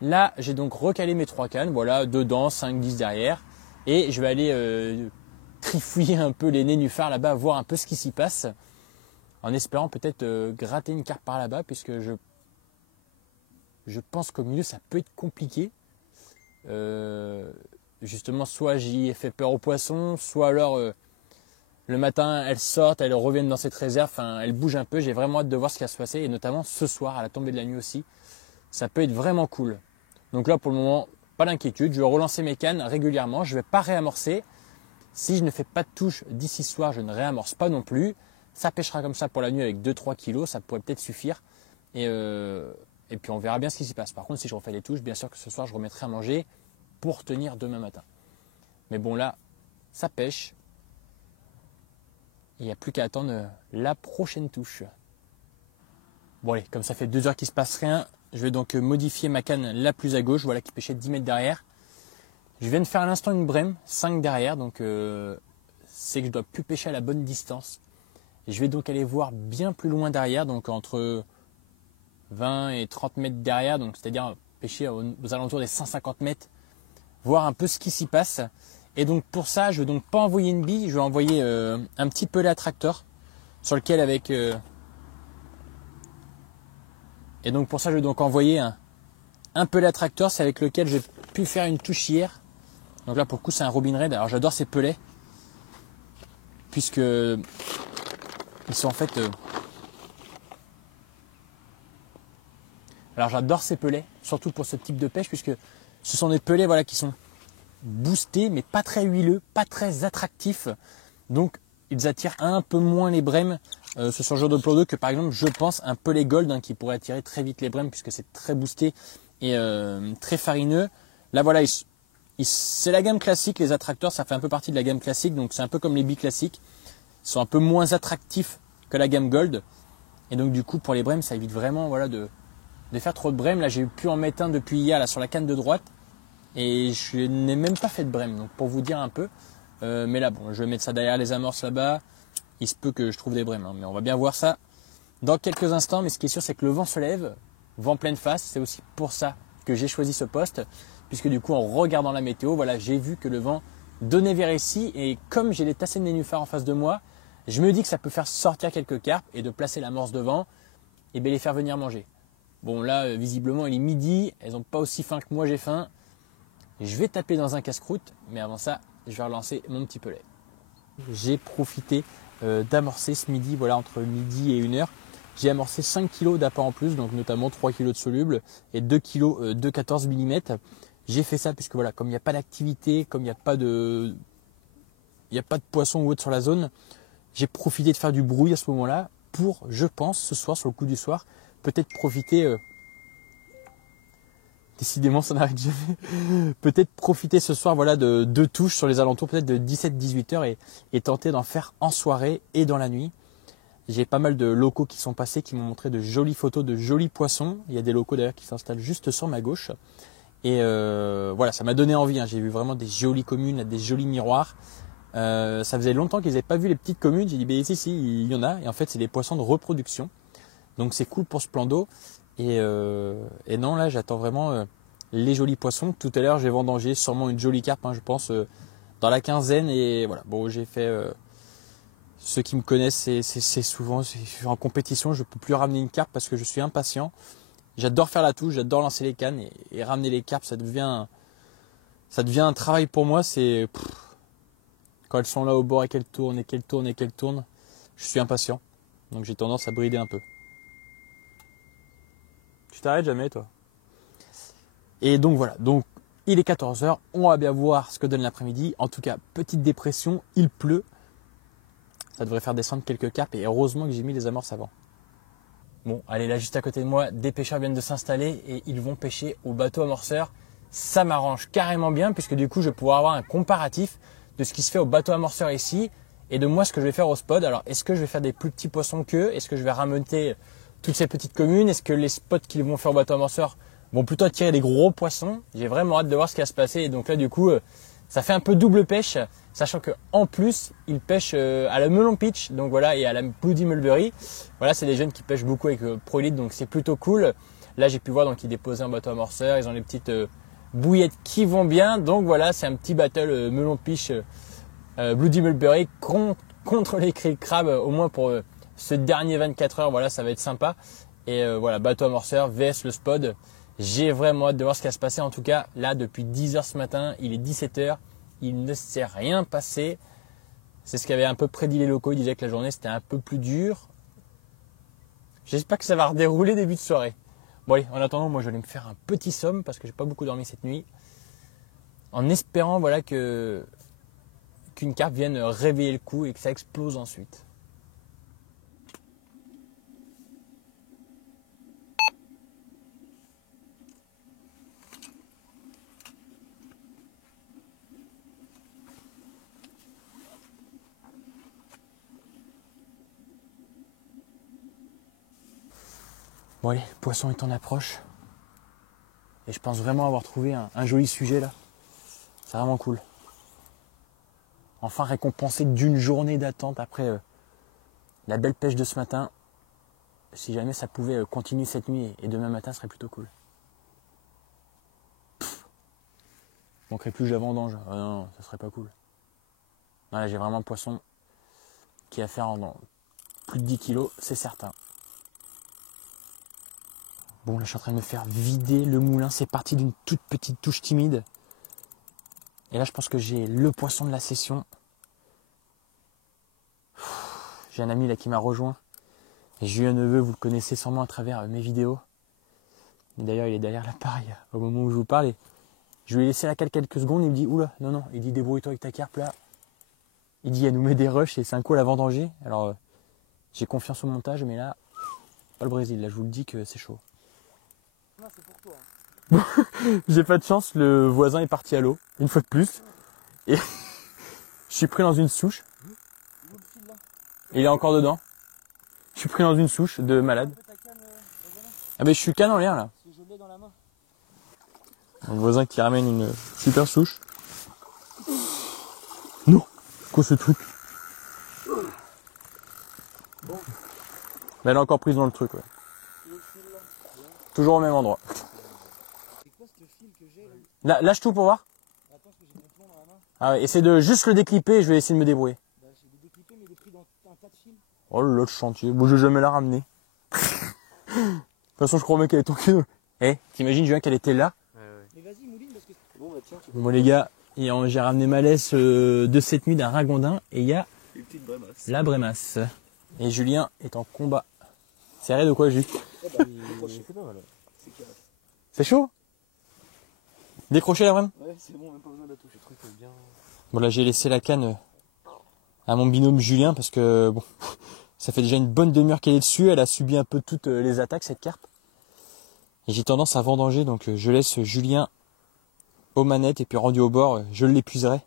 Là, j'ai donc recalé mes 3 cannes, voilà, dedans, 5, 10 derrière. Et je vais aller trifouiller un peu les nénuphars là-bas, voir un peu ce qui s'y passe, en espérant peut-être gratter une carpe par là-bas, puisque je pense qu'au milieu, ça peut être compliqué. Justement, soit j'y ai fait peur aux poissons, soit alors le matin elles sortent, elles reviennent dans cette réserve, elles bougent un peu. J'ai vraiment hâte de voir ce qui va se passer, et notamment ce soir à la tombée de la nuit aussi. Ça peut être vraiment cool. Donc là, pour le moment, pas d'inquiétude. Je vais relancer mes cannes régulièrement. Je ne vais pas réamorcer. Si je ne fais pas de touche d'ici ce soir, je ne réamorce pas non plus. Ça pêchera comme ça pour la nuit avec 2-3 kilos. Ça pourrait peut-être suffire. Et puis on verra bien ce qui s'y passe. Par contre, si je refais les touches, bien sûr que ce soir, je remettrai à manger pour tenir demain matin. Mais bon, là, ça pêche. Il n'y a plus qu'à attendre la prochaine touche. Bon allez, comme ça fait 2 heures qu'il ne se passe rien, je vais donc modifier ma canne la plus à gauche, voilà, qui pêchait 10 mètres derrière. Je viens de faire à l'instant une brème, 5 derrière, donc c'est que je dois plus pêcher à la bonne distance. Et je vais donc aller voir bien plus loin derrière, donc entre 20 et 30 mètres derrière, donc c'est-à-dire pêcher aux alentours des 150 mètres, voir un peu ce qui s'y passe. Et donc pour ça, je ne vais donc pas envoyer une bille, je vais envoyer un petit pelet à tracteur sur lequel avec... Et donc pour ça, je vais donc envoyer un pelet à tracteur, c'est avec lequel j'ai pu faire une touche hier. Donc là pour le coup, c'est un Robin Red. Alors j'adore ces pelets, puisque ils sont en fait... Alors j'adore ces pelets, surtout pour ce type de pêche, puisque ce sont des pelets voilà, qui sont boostés, mais pas très huileux, pas très attractifs. Donc, ils attirent un peu moins les brèmes. Ce sont le genre de plan d'eau que, par exemple, je pense un peu les Gold, hein, qui pourraient attirer très vite les brèmes puisque c'est très boosté et très farineux. Là, voilà, c'est la gamme classique. Les attracteurs, ça fait un peu partie de la gamme classique. Donc, c'est un peu comme les bi-classiques. Ils sont un peu moins attractifs que la gamme Gold. Et donc, du coup, pour les brèmes, ça évite vraiment voilà, de faire trop de brèmes. Là, j'ai pu en mettre un depuis hier là, sur la canne de droite. Et je n'ai même pas fait de brème, donc pour vous dire un peu. Mais là, bon, je vais mettre ça derrière les amorces là-bas. Il se peut que je trouve des brèmes, hein, mais on va bien voir ça dans quelques instants. Mais ce qui est sûr, c'est que le vent se lève, vent pleine face. C'est aussi pour ça que j'ai choisi ce poste, puisque du coup, en regardant la météo, voilà, j'ai vu que le vent donnait vers ici. Et comme j'ai les tassets de nénuphars en face de moi, je me dis que ça peut faire sortir quelques carpes et de placer l'amorce devant et bien les faire venir manger. Bon, là, visiblement, il est midi. Elles n'ont pas aussi faim que moi, j'ai faim. Je vais taper dans un casse-croûte, mais avant ça, je vais relancer mon petit pelet. J'ai profité d'amorcer ce midi, voilà, entre midi et 1h. J'ai amorcé 5 kg d'apport en plus, donc notamment 3 kg de soluble et 2 kg de 14 mm. J'ai fait ça puisque voilà, comme il n'y a pas d'activité, comme il n'y a pas de poisson ou autre sur la zone, j'ai profité de faire du bruit à ce moment-là pour, je pense, ce soir, sur le coup du soir, peut-être profiter... Décidément, ça n'arrête jamais. Peut-être profiter ce soir voilà, de deux touches sur les alentours, peut-être de 17-18 heures et tenter d'en faire en soirée et dans la nuit. J'ai pas mal de locaux qui sont passés, qui m'ont montré de jolies photos de jolis poissons. Il y a des locaux d'ailleurs qui s'installent juste sur ma gauche. Et voilà, ça m'a donné envie, hein. J'ai vu vraiment des jolies communes, des jolis miroirs. Ça faisait longtemps qu'ils n'avaient pas vu les petites communes. J'ai dit, ben, si, il y en a. Et en fait, c'est des poissons de reproduction. Donc c'est cool pour ce plan d'eau. Et non, là, j'attends vraiment les jolis poissons. Tout à l'heure, j'ai vendangé sûrement une jolie carpe, hein, je pense, dans la quinzaine. Et voilà, bon, j'ai fait... ceux qui me connaissent, c'est souvent en compétition. Je ne peux plus ramener une carpe parce que je suis impatient. J'adore faire la touche, j'adore lancer les cannes. Et ramener les carpes, ça devient un travail pour moi. Quand elles sont là au bord et qu'elles tournent, et qu'elles tournent, et qu'elles tournent, je suis impatient. Donc j'ai tendance à brider un peu. Tu t'arrêtes jamais, toi. Et donc voilà, donc il est 14 h, on va bien voir ce que donne l'après-midi. En tout cas, petite dépression, il pleut. Ça devrait faire descendre quelques carpes et heureusement que j'ai mis les amorces avant. Bon, allez, là juste à côté de moi, des pêcheurs viennent de s'installer et ils vont pêcher au bateau amorceur. Ça m'arrange carrément bien puisque du coup, je vais pouvoir avoir un comparatif de ce qui se fait au bateau amorceur ici et de moi ce que je vais faire au spot. Alors, est-ce que je vais faire des plus petits poissons qu'eux? Est-ce que je vais rameuter toutes ces petites communes? Est-ce que les spots qu'ils vont faire au bateau amorceur vont plutôt attirer des gros poissons? J'ai vraiment hâte de voir ce qui va se passer. Et donc là, du coup, ça fait un peu double pêche, sachant qu'en plus, ils pêchent à la Melon Pitch, donc voilà, et à la Bloody Mulberry. Voilà, c'est des jeunes qui pêchent beaucoup avec Pro Elite, donc c'est plutôt cool. Là, j'ai pu voir donc ils déposaient un bateau amorceur, ils ont les petites bouillettes qui vont bien. Donc voilà, c'est un petit battle Melon Pitch Bloody Mulberry contre les krill crabes, au moins pour ce dernier 24 heures. Voilà, ça va être sympa. Et voilà, bateau amorceur vs le spod. J'ai vraiment hâte de voir ce qui va se passer. En tout cas, là, depuis 10 heures ce matin, il est 17 heures. Il ne s'est rien passé. C'est ce qu'avaient un peu prédit les locaux. Ils disaient que la journée, c'était un peu plus dur. J'espère que ça va redérouler début de soirée. Bon, allez, en attendant, moi, je vais aller me faire un petit somme parce que j'ai pas beaucoup dormi cette nuit. En espérant, voilà, qu'une carpe vienne réveiller le coup et que ça explose ensuite. Bon allez, le poisson est en approche. Et je pense vraiment avoir trouvé un joli sujet là. C'est vraiment cool. Enfin récompensé d'une journée d'attente après la belle pêche de ce matin. Si jamais ça pouvait continuer cette nuit et demain matin, ce serait plutôt cool. Manquerait plus que je la vendange. Ah non, ça serait pas cool. Non, là j'ai vraiment un poisson qui a faire en plus de 10 kilos, c'est certain. Bon, là je suis en train de me faire vider le moulin. C'est parti d'une toute petite touche timide. Et là je pense que j'ai le poisson de la session. J'ai un ami là qui m'a rejoint. Et Julien Neveu, vous le connaissez sûrement à travers mes vidéos. Et d'ailleurs il est derrière l'appareil au moment où je vous parle. Je lui ai laissé la cale quelques secondes, il me dit oula, non, il dit débrouille-toi avec ta carpe là. Il dit elle nous met des rushs et c'est un coup à la vendanger. Alors j'ai confiance au montage, mais là, pas le Brésil, là je vous le dis que c'est chaud. Non, c'est pour toi. Hein. J'ai pas de chance, le voisin est parti à l'eau, une fois de plus. Et je suis pris dans une souche. Et il est encore dedans. Je suis pris dans une souche de malade. Ah ben je suis canne en l'air là. Le voisin qui ramène une super souche. Non, quoi ce truc? Bon. Mais elle est encore prise dans le truc, ouais. Toujours au même endroit. C'est quoi ce fil que j'ai là? Lâche tout pour voir. Attends, parce que j'ai mon plomb dans la main. Ah ouais, essaie de juste le déclipper et je vais essayer de me débrouiller. Bah, j'ai déclippé, mais il est pris dans un tas de fils. Oh l'autre chantier, bon je vais jamais la ramener. De toute façon je crois même qu'elle est tombée. Eh, t'imagines Julien qu'elle était là? Ouais. Mais vas-y, mouline, parce que... Bon, bah tiens. Bon les gars, j'ai ramené ma laisse de cette nuit d'un ragondin et il y a Une petite brémasse. la brémasse. Et Julien est en combat. C'est vrai de quoi Jules? C'est pas mal. C'est chaud? Décrocher la brème? Ouais, c'est bon, même pas besoin de la toucher. Le truc est bien. Bon là j'ai laissé la canne à mon binôme Julien parce que bon, ça fait déjà une bonne demi-heure qu'elle est dessus. Elle a subi un peu toutes les attaques cette carpe. Et j'ai tendance à vendanger donc je laisse Julien aux manettes et puis rendu au bord, je l'épuiserai.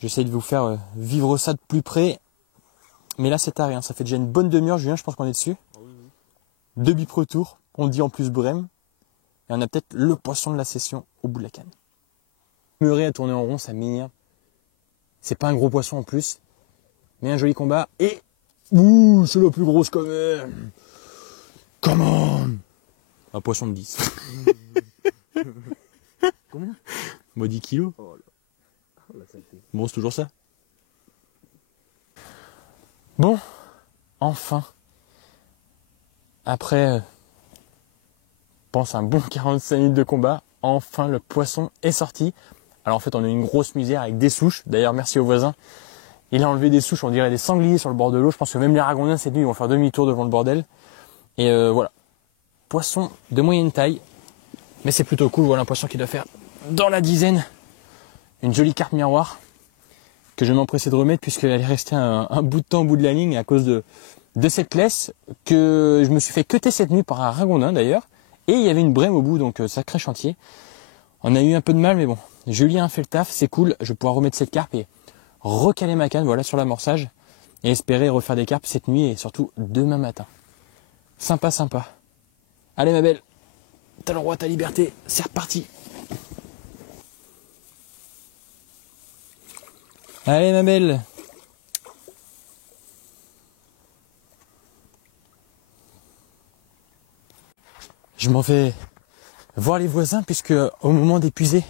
J'essaie de vous faire vivre ça de plus près. Mais là c'est tard, hein. Ça fait déjà une bonne demi-heure Julien, je pense qu'on est dessus. Oui. 2 bip-retours, on dit en plus brème. Et on a peut-être le poisson de la session au bout de la canne. Meurer à tourner en rond, ça m'énerve. C'est pas un gros poisson en plus. Mais un joli combat. Et... ouh, c'est la plus grosse quand même. Come on. Un poisson de 10. Combien? Moi 10 kilos. Oh la saleté. Bon, c'est toujours ça. Bon, enfin. Après, pense un bon 45 minutes de combat, enfin le poisson est sorti. Alors en fait on a eu une grosse misère avec des souches. D'ailleurs merci au voisin. Il a enlevé des souches, on dirait des sangliers sur le bord de l'eau. Je pense que même les ragondins cette nuit ils vont faire demi-tour devant le bordel. Et voilà. Poisson de moyenne taille. Mais c'est plutôt cool, voilà un poisson qui doit faire dans la dizaine. Une jolie carpe miroir. Que je vais m'empresser de remettre puisqu'elle est restée un bout de temps au bout de la ligne à cause de cette laisse que je me suis fait cutter cette nuit par un ragondin d'ailleurs. Et il y avait une brème au bout, donc sacré chantier. On a eu un peu de mal, mais bon. Julien a fait le taf, c'est cool. Je vais pouvoir remettre cette carpe et recaler ma canne, voilà, sur l'amorçage. Et espérer refaire des carpes cette nuit et surtout demain matin. Sympa, sympa. Allez ma belle, t'as le droit à ta liberté, c'est reparti. Allez ma belle. Je m'en vais voir les voisins puisque au moment d'épuiser,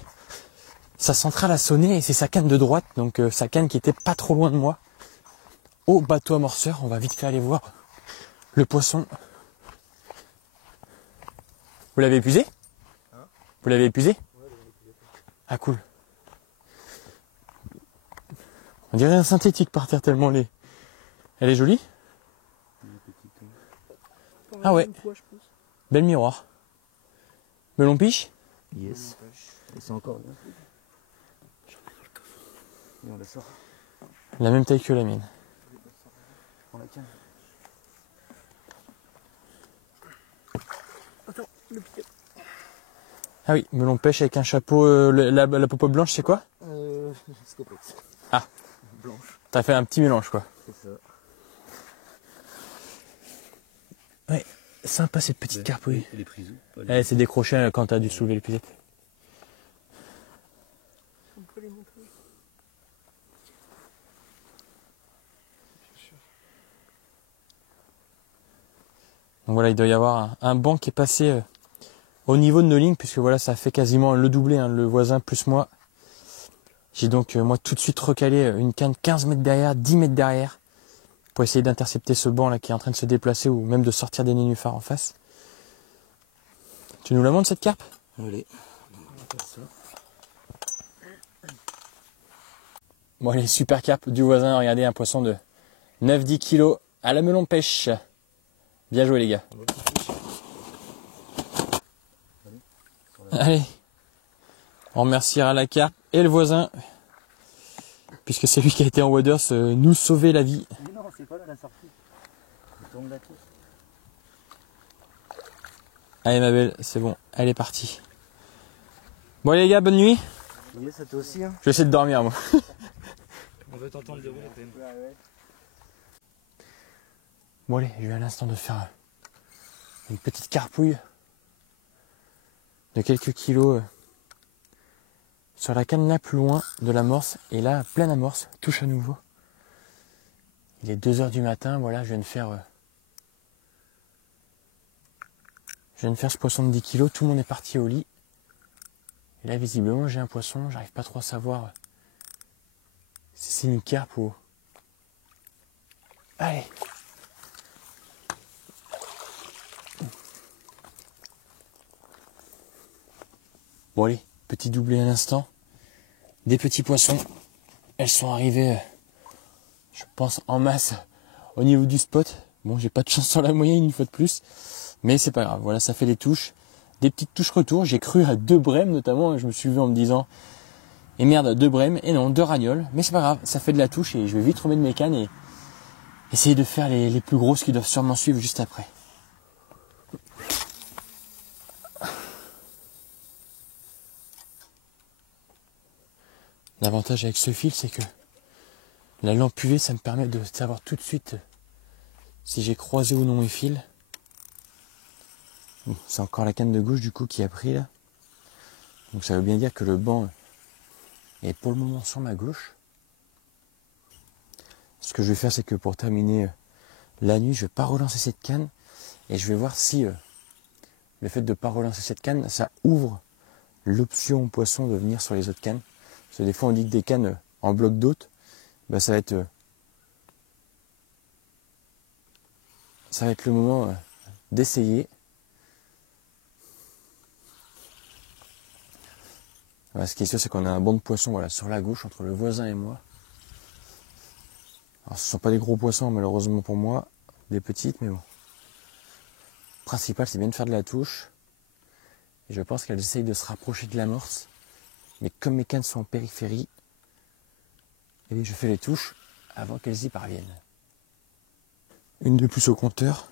sa centrale a sonné et c'est sa canne de droite, donc sa canne qui était pas trop loin de moi. Au bateau amorceur, on va vite fait aller voir le poisson. Vous l'avez épuisé? Vous l'avez épuisé? Ah cool. On dirait un synthétique par terre tellement elle est jolie. Ah ouais. Belle miroir. Melon piche? Yes. Et c'est encore bien. Et on la sort. La même taille que la mienne. On la canne. Attends, le pied. Ah oui, melon pêche avec un chapeau, la popote blanche c'est quoi? Scopex. Ah. Blanche. T'as fait un petit mélange quoi. C'est ça. Ouais, sympa cette petite carpe, oui. Elle est prise où? Elle s'est décrochée quand t'as dû soulever le pisette. On peut les montrer. Donc voilà, il doit y avoir un banc qui est passé au niveau de nos lignes, puisque voilà, ça fait quasiment le doublé, hein, le voisin plus moi. J'ai donc moi tout de suite recalé une canne 15 mètres derrière, 10 mètres derrière, pour essayer d'intercepter ce banc là qui est en train de se déplacer ou même de sortir des nénuphars en face. Tu nous la montres cette carpe? Allez, on va faire ça. Bon allez, super carpe du voisin, regardez un poisson de 9-10 kilos à la melon pêche. Bien joué les gars. Allez. On remerciera la carpe et le voisin, puisque c'est lui qui a été en waders nous sauver la vie. Mais non, c'est pas là la sortie. Il tombe là-dessus. Allez ma belle, c'est bon, elle est partie. Bon les gars, bonne nuit. Yes, ça toi aussi. Hein. Je vais essayer de dormir moi. On veut t'entendre dérouler quand même. Bon allez, je vais à l'instant de faire une petite carpouille de quelques kilos sur la canne là plus loin de l'amorce. Et là, pleine amorce, touche à nouveau. Il est 2 h du matin, voilà, je viens de faire ce poisson de 10 kilos, tout le monde est parti au lit. Et là, visiblement, j'ai un poisson, j'arrive pas trop à savoir si c'est une carpe ou... Allez! Bon allez, petit doublé à l'instant. Des petits poissons. Elles sont arrivées, je pense, en masse au niveau du spot. Bon, j'ai pas de chance sur la moyenne une fois de plus. Mais c'est pas grave, voilà, ça fait des touches. Des petites touches retour. J'ai cru à 2 brèmes notamment. Je me suis vu en me disant, et merde, 2 brèmes. Et non, 2 ragnols. Mais c'est pas grave, ça fait de la touche et je vais vite remettre mes cannes et essayer de faire les plus grosses qui doivent sûrement suivre juste après. L'avantage avec ce fil, c'est que la lampe UV, ça me permet de savoir tout de suite si j'ai croisé ou non mes fils. Bon, c'est encore la canne de gauche du coup qui a pris là. Donc ça veut bien dire que le banc est pour le moment sur ma gauche. Ce que je vais faire, c'est que pour terminer la nuit, je vais pas relancer cette canne et je vais voir si le fait de ne pas relancer cette canne, ça ouvre l'option poisson de venir sur les autres cannes. Parce que des fois on dit que des cannes en bloc d'hôtes, ben ça va être le moment d'essayer. Voilà, ce qui est sûr, c'est qu'on a un banc de poissons voilà, sur la gauche entre le voisin et moi. Alors ce ne sont pas des gros poissons malheureusement pour moi, des petites, mais bon. Le principal, c'est bien de faire de la touche. Et je pense qu'elles essayent de se rapprocher de l'amorce. Mais comme mes cannes sont en périphérie, et je fais les touches avant qu'elles y parviennent. Une de plus au compteur.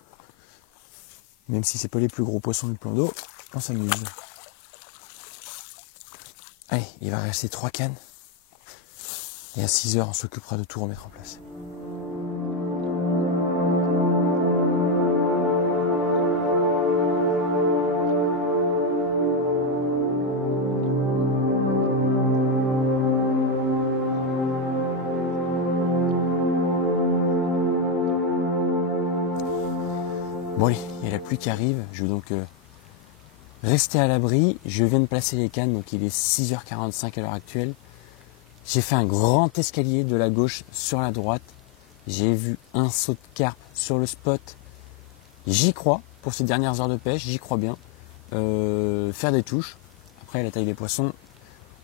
Même si c'est pas les plus gros poissons du plan d'eau, on s'amuse. Allez, il va rester 3 cannes. Et à 6 h, on s'occupera de tout remettre en place. Bon allez, il y a la pluie qui arrive, je vais donc rester à l'abri. Je viens de placer les cannes, donc il est 6 h 45 à l'heure actuelle. J'ai fait un grand escalier de la gauche sur la droite. J'ai vu un saut de carpe sur le spot. J'y crois, pour ces dernières heures de pêche, j'y crois bien. Faire des touches. Après, la taille des poissons,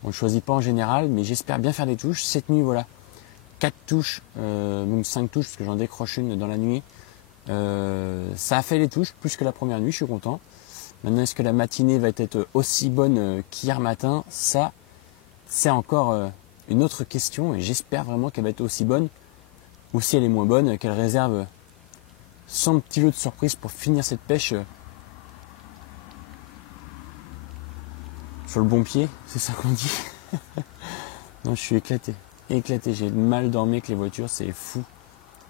on ne choisit pas en général, mais j'espère bien faire des touches. Cette nuit, voilà, 4 touches, même 5 touches, parce que j'en décroche une dans la nuit. Ça a fait les touches, plus que la première nuit, je suis content. Maintenant, est-ce que la matinée va être aussi bonne qu'hier matin? Ça, c'est encore une autre question, et j'espère vraiment qu'elle va être aussi bonne, ou si elle est moins bonne, qu'elle réserve son petit lot de surprise pour finir cette pêche sur le bon pied, c'est ça qu'on dit. Non, je suis éclaté, j'ai mal dormi avec les voitures, c'est fou,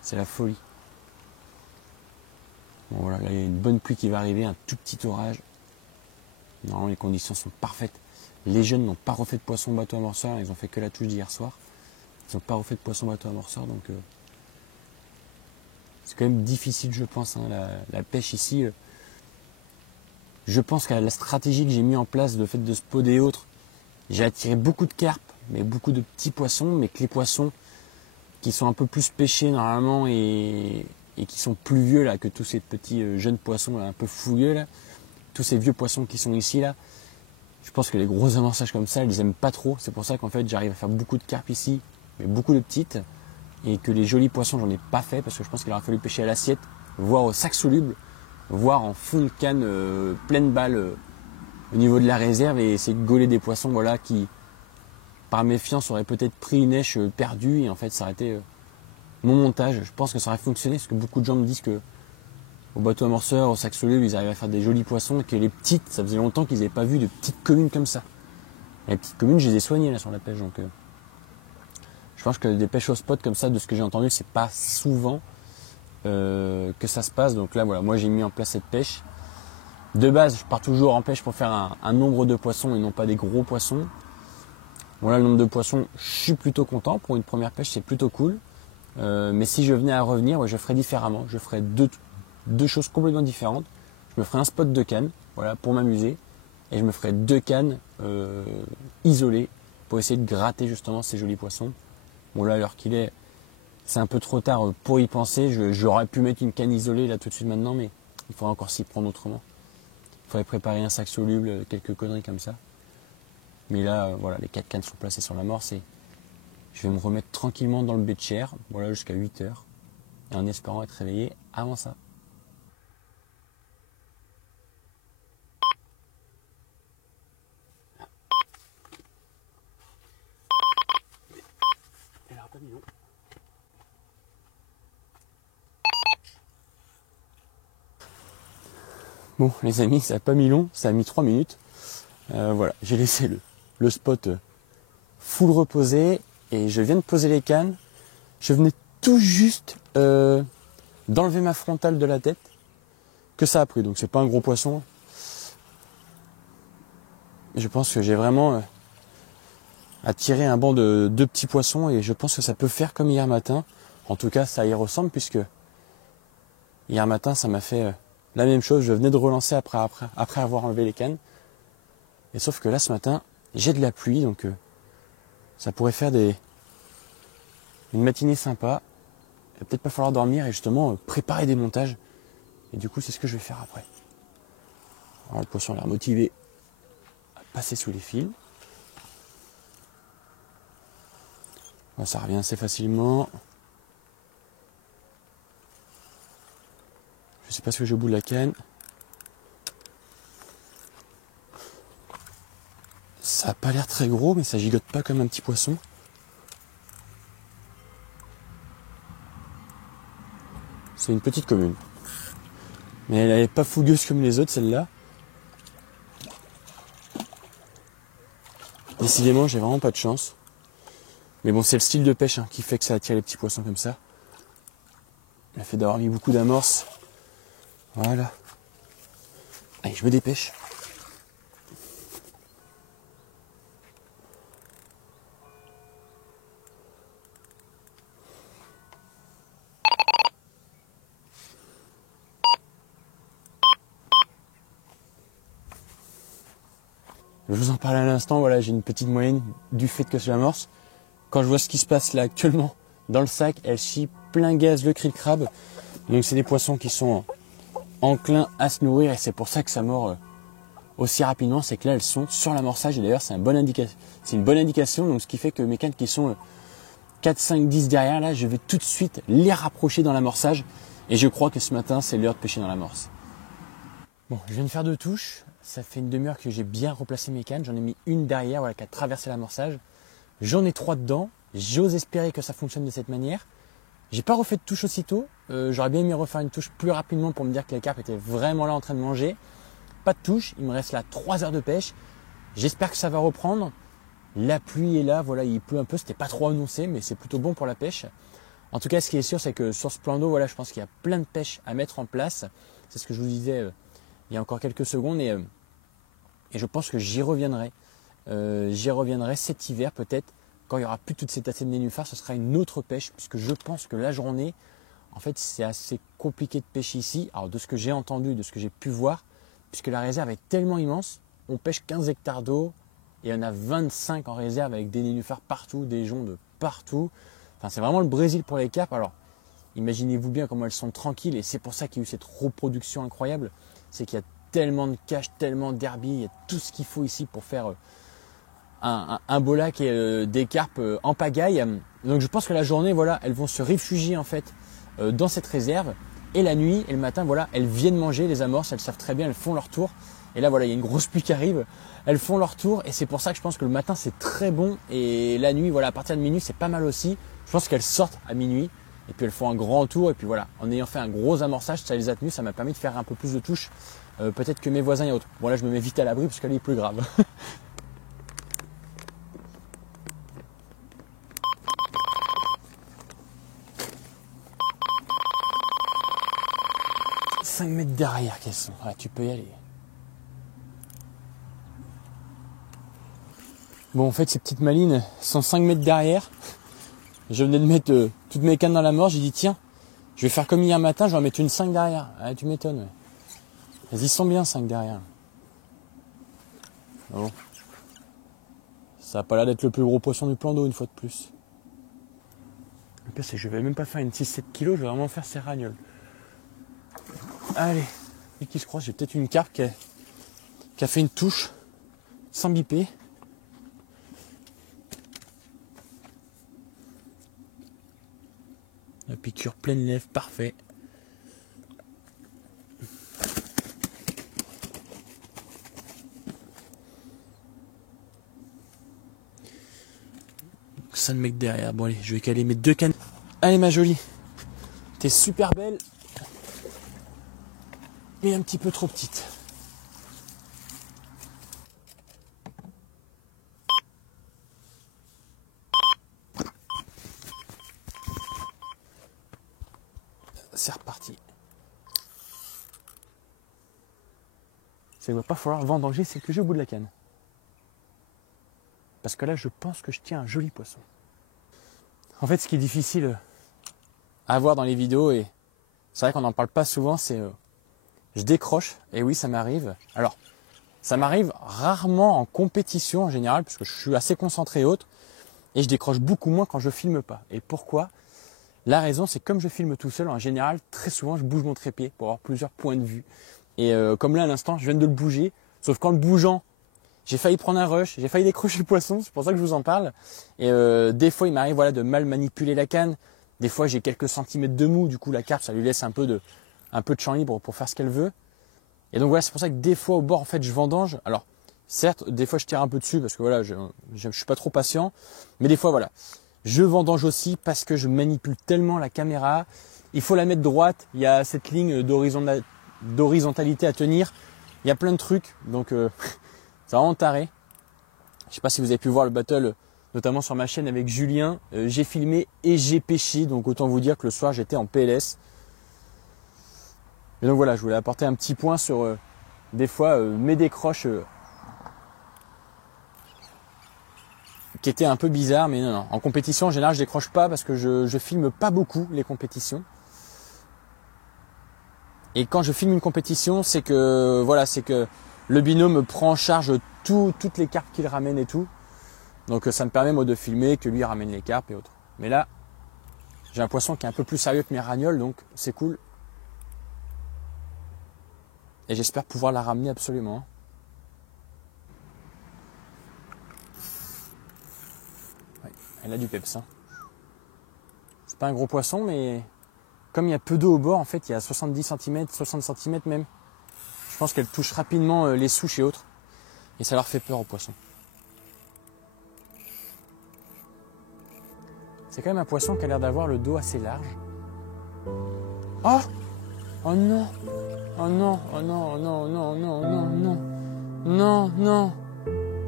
c'est la folie. Bon voilà, là il y a une bonne pluie qui va arriver, un tout petit orage. Normalement les conditions sont parfaites. Les jeunes n'ont pas refait de poisson bateau amorceur, ils ont fait que la touche d'hier soir. Ils n'ont pas refait de poisson bateau amorceur, donc c'est quand même difficile je pense, hein, la pêche ici. Je pense qu'à la stratégie que j'ai mis en place, le fait de spoder et autres, j'ai attiré beaucoup de carpes, mais beaucoup de petits poissons, mais que les poissons qui sont un peu plus pêchés normalement et qui sont plus vieux là que tous ces petits jeunes poissons là, un peu fougueux là, tous ces vieux poissons qui sont ici là, je pense que les gros amorçages comme ça, ils les aiment pas trop. C'est pour ça qu'en fait j'arrive à faire beaucoup de carpes ici, mais beaucoup de petites, et que les jolis poissons j'en ai pas fait parce que je pense qu'il aurait fallu pêcher à l'assiette, voire au sac soluble, voire en fond de canne pleine balle au niveau de la réserve et essayer de gauler des poissons voilà, qui, par méfiance, auraient peut-être pris une èche perdue et en fait ça aurait été mon montage. Je pense que ça aurait fonctionné parce que beaucoup de gens me disent que au bateau amorceur, au sac soluble, ils arrivaient à faire des jolis poissons et que les petites, ça faisait longtemps qu'ils n'avaient pas vu de petites communes comme ça. Et les petites communes, je les ai soignées là sur la pêche. Donc, je pense que des pêches au spot comme ça, de ce que j'ai entendu, c'est pas souvent que ça se passe. Donc là, voilà, moi j'ai mis en place cette pêche. De base, je pars toujours en pêche pour faire un nombre de poissons et non pas des gros poissons. Bon là, le nombre de poissons, je suis plutôt content. Pour une première pêche, c'est plutôt cool. Mais si je venais à revenir, ouais, je ferais différemment. Je ferais deux choses complètement différentes. Je me ferais un spot de canne, voilà, pour m'amuser. Et je me ferais 2 cannes isolées pour essayer de gratter justement ces jolis poissons. Bon là, à l'heure qu'il est, c'est un peu trop tard pour y penser. J'aurais pu mettre une canne isolée là tout de suite maintenant, mais il faudrait encore s'y prendre autrement. Il faudrait préparer un sac soluble, quelques conneries comme ça. Mais là, voilà, les 4 cannes sont placées sur l'amorce et je vais me remettre tranquillement dans le baie de chair, voilà, jusqu'à 8 heures, et en espérant être réveillé avant ça. Bon les amis, ça n'a pas mis long, ça a mis 3 minutes. Voilà, j'ai laissé le spot full reposé et je viens de poser les cannes. Je venais tout juste d'enlever ma frontale de la tête que ça a pris. Donc c'est pas un gros poisson. Je pense que j'ai vraiment attiré un banc de 2 petits poissons et je pense que ça peut faire comme hier matin. En tout cas, ça y ressemble puisque hier matin, ça m'a fait la même chose. Je venais de relancer après avoir enlevé les cannes. Et sauf que là, ce matin, j'ai de la pluie, donc ça pourrait faire une matinée sympa. Il va peut-être pas falloir dormir et justement préparer des montages. Et du coup, c'est ce que je vais faire après. Alors, le poisson a l'air motivé à passer sous les fils. Bon, ça revient assez facilement. Je sais pas ce que j'ai au bout de la canne. Ça n'a pas l'air très gros, mais ça gigote pas comme un petit poisson. C'est une petite commune. Mais elle n'est pas fougueuse comme les autres, celle-là. Décidément, j'ai vraiment pas de chance. Mais bon, c'est le style de pêche qui fait que ça attire les petits poissons comme ça. Le fait d'avoir mis beaucoup d'amorces. Voilà. Allez, je me dépêche. Je vous en parlais à l'instant, voilà, j'ai une petite moyenne du fait que je l'amorce. Quand je vois ce qui se passe là actuellement dans le sac, elle chie plein gaz le krill crabe. Donc c'est des poissons qui sont enclins à se nourrir et c'est pour ça que ça mord aussi rapidement. C'est que là elles sont sur l'amorçage et d'ailleurs c'est une bonne indication. Donc ce qui fait que mes cannes qui sont 4, 5, 10 derrière, là je vais tout de suite les rapprocher dans l'amorçage. Et je crois que ce matin c'est l'heure de pêcher dans l'amorce. Bon, je viens de faire 2 touches. Ça fait une demi-heure que j'ai bien replacé mes cannes. J'en ai mis une derrière, voilà, qui a traversé l'amorçage. J'en ai 3 dedans. J'ose espérer que ça fonctionne de cette manière. J'ai pas refait de touche aussitôt. J'aurais bien aimé refaire une touche plus rapidement pour me dire que les carpes étaient vraiment là en train de manger. Pas de touche. Il me reste là 3 heures de pêche. J'espère que ça va reprendre. La pluie est là. Voilà, il pleut un peu. C'était pas trop annoncé, mais c'est plutôt bon pour la pêche. En tout cas, ce qui est sûr, c'est que sur ce plan d'eau, voilà, je pense qu'il y a plein de pêches à mettre en place. C'est ce que je vous disais il y a encore quelques secondes. Et je pense que j'y reviendrai. J'y reviendrai cet hiver peut-être. Quand il n'y aura plus toute cette assez de nénuphars, ce sera une autre pêche, puisque je pense que la journée, en fait, c'est assez compliqué de pêcher ici. Alors, de ce que j'ai entendu, de ce que j'ai pu voir, puisque la réserve est tellement immense, on pêche 15 hectares d'eau, et il y en a 25 en réserve avec des nénuphars partout, des joncs de partout. Enfin, c'est vraiment le Brésil pour les carpes. Alors, imaginez-vous bien comment elles sont tranquilles, et c'est pour ça qu'il y a eu cette reproduction incroyable. C'est qu'il y a tellement de caches, tellement d'herbiers, il y a tout ce qu'il faut ici pour faire un beau lac et des carpes en pagaille. Donc je pense que la journée, voilà, elles vont se réfugier en fait dans cette réserve. Et la nuit et le matin, voilà, elles viennent manger les amorces, elles savent très bien, elles font leur tour. Et là voilà, il y a une grosse pluie qui arrive. Elles font leur tour et c'est pour ça que je pense que le matin c'est très bon et la nuit, voilà, à partir de minuit c'est pas mal aussi. Je pense qu'elles sortent à minuit et puis elles font un grand tour et puis voilà, en ayant fait un gros amorçage, ça les a tenues, ça m'a permis de faire un peu plus de touches, peut-être que mes voisins et autres. Bon là je me mets vite à l'abri parce qu'elle est plus grave. 5 mètres derrière qu'elles sont. Ouais, tu peux y aller. Bon, en fait, ces petites malines sont 5 mètres derrière. Je venais de mettre toutes mes cannes dans la morse. J'ai dit, tiens, je vais faire comme hier matin, je vais en mettre une 5 derrière. Ah, tu m'étonnes. Ouais. Elles y sont bien 5 derrière. Bon. Ça n'a pas l'air d'être le plus gros poisson du plan d'eau une fois de plus. Le pire, c'est que je vais même pas faire une 6-7 kg, je vais vraiment faire ces ragnoles. Allez, et qui se croise, j'ai peut-être une carpe qui a fait une touche sans biper. La piqûre pleine lèvre, parfait. Ça de mec derrière. Bon allez, je vais caler mes 2 cannes. Allez ma jolie, t'es super belle. Mais un petit peu trop petite. C'est reparti. Ça ne va pas falloir vendanger, c'est que j'ai au bout de la canne. Parce que là, je pense que je tiens un joli poisson. En fait, ce qui est difficile à voir dans les vidéos, et c'est vrai qu'on n'en parle pas souvent, c'est je décroche, et oui, ça m'arrive. Alors, ça m'arrive rarement en compétition en général, parce que je suis assez concentré et autres, et je décroche beaucoup moins quand je filme pas. Et pourquoi ? La raison, c'est comme je filme tout seul, en général, très souvent, je bouge mon trépied pour avoir plusieurs points de vue. Et comme là, à l'instant, je viens de le bouger, sauf qu'en le bougeant, j'ai failli prendre un rush, j'ai failli décrocher le poisson, c'est pour ça que je vous en parle. Et des fois, il m'arrive voilà, de mal manipuler la canne. Des fois, j'ai quelques centimètres de mou, du coup, la carpe, ça lui laisse un peu de champ libre pour faire ce qu'elle veut. Et donc voilà, c'est pour ça que des fois, au bord, en fait, je vendange. Alors, certes, des fois, je tire un peu dessus parce que voilà, je suis pas trop patient. Mais des fois, voilà, je vendange aussi parce que je manipule tellement la caméra. Il faut la mettre droite. Il y a cette ligne d'horizontalité à tenir. Il y a plein de trucs. Donc, c'est vraiment taré. Je sais pas si vous avez pu voir le battle, notamment sur ma chaîne avec Julien. J'ai filmé et j'ai pêché. Donc, autant vous dire que le soir, j'étais en PLS. Et donc voilà, je voulais apporter un petit point sur des fois mes décroches qui étaient un peu bizarres, mais non. En compétition, en général, je décroche pas parce que je filme pas beaucoup les compétitions. Et quand je filme une compétition, c'est que voilà, c'est que le binôme prend en charge toutes les carpes qu'il ramène et tout. Donc ça me permet moi de filmer, que lui ramène les carpes et autres. Mais là, j'ai un poisson qui est un peu plus sérieux que mes ragnoles, donc c'est cool. Et j'espère pouvoir la ramener absolument. Ouais, elle a du peps. Hein. C'est pas un gros poisson, mais comme il y a peu d'eau au bord, en fait, il y a 70 cm, 60 cm même. Je pense qu'elle touche rapidement les souches et autres. Et ça leur fait peur aux poissons. C'est quand même un poisson qui a l'air d'avoir le dos assez large. Oh! Oh non! Oh non, oh non, oh non, non, non, non, non, non, non,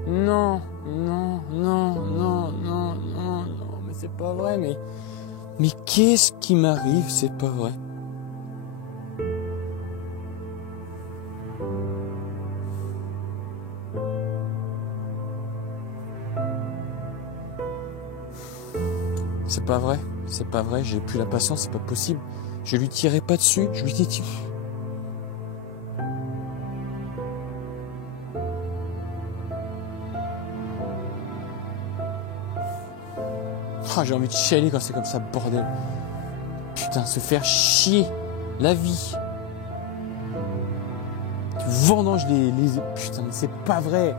non, non, non, non, non, non, non, mais c'est pas vrai, mais qu'est-ce qui m'arrive, c'est pas vrai. C'est pas vrai, j'ai plus la patience, c'est pas possible. Je lui tirais pas dessus, je lui dis oh, j'ai envie de chialer quand c'est comme ça, bordel. Putain, se faire chier la vie. Tu vendanges les... Putain, mais c'est pas vrai.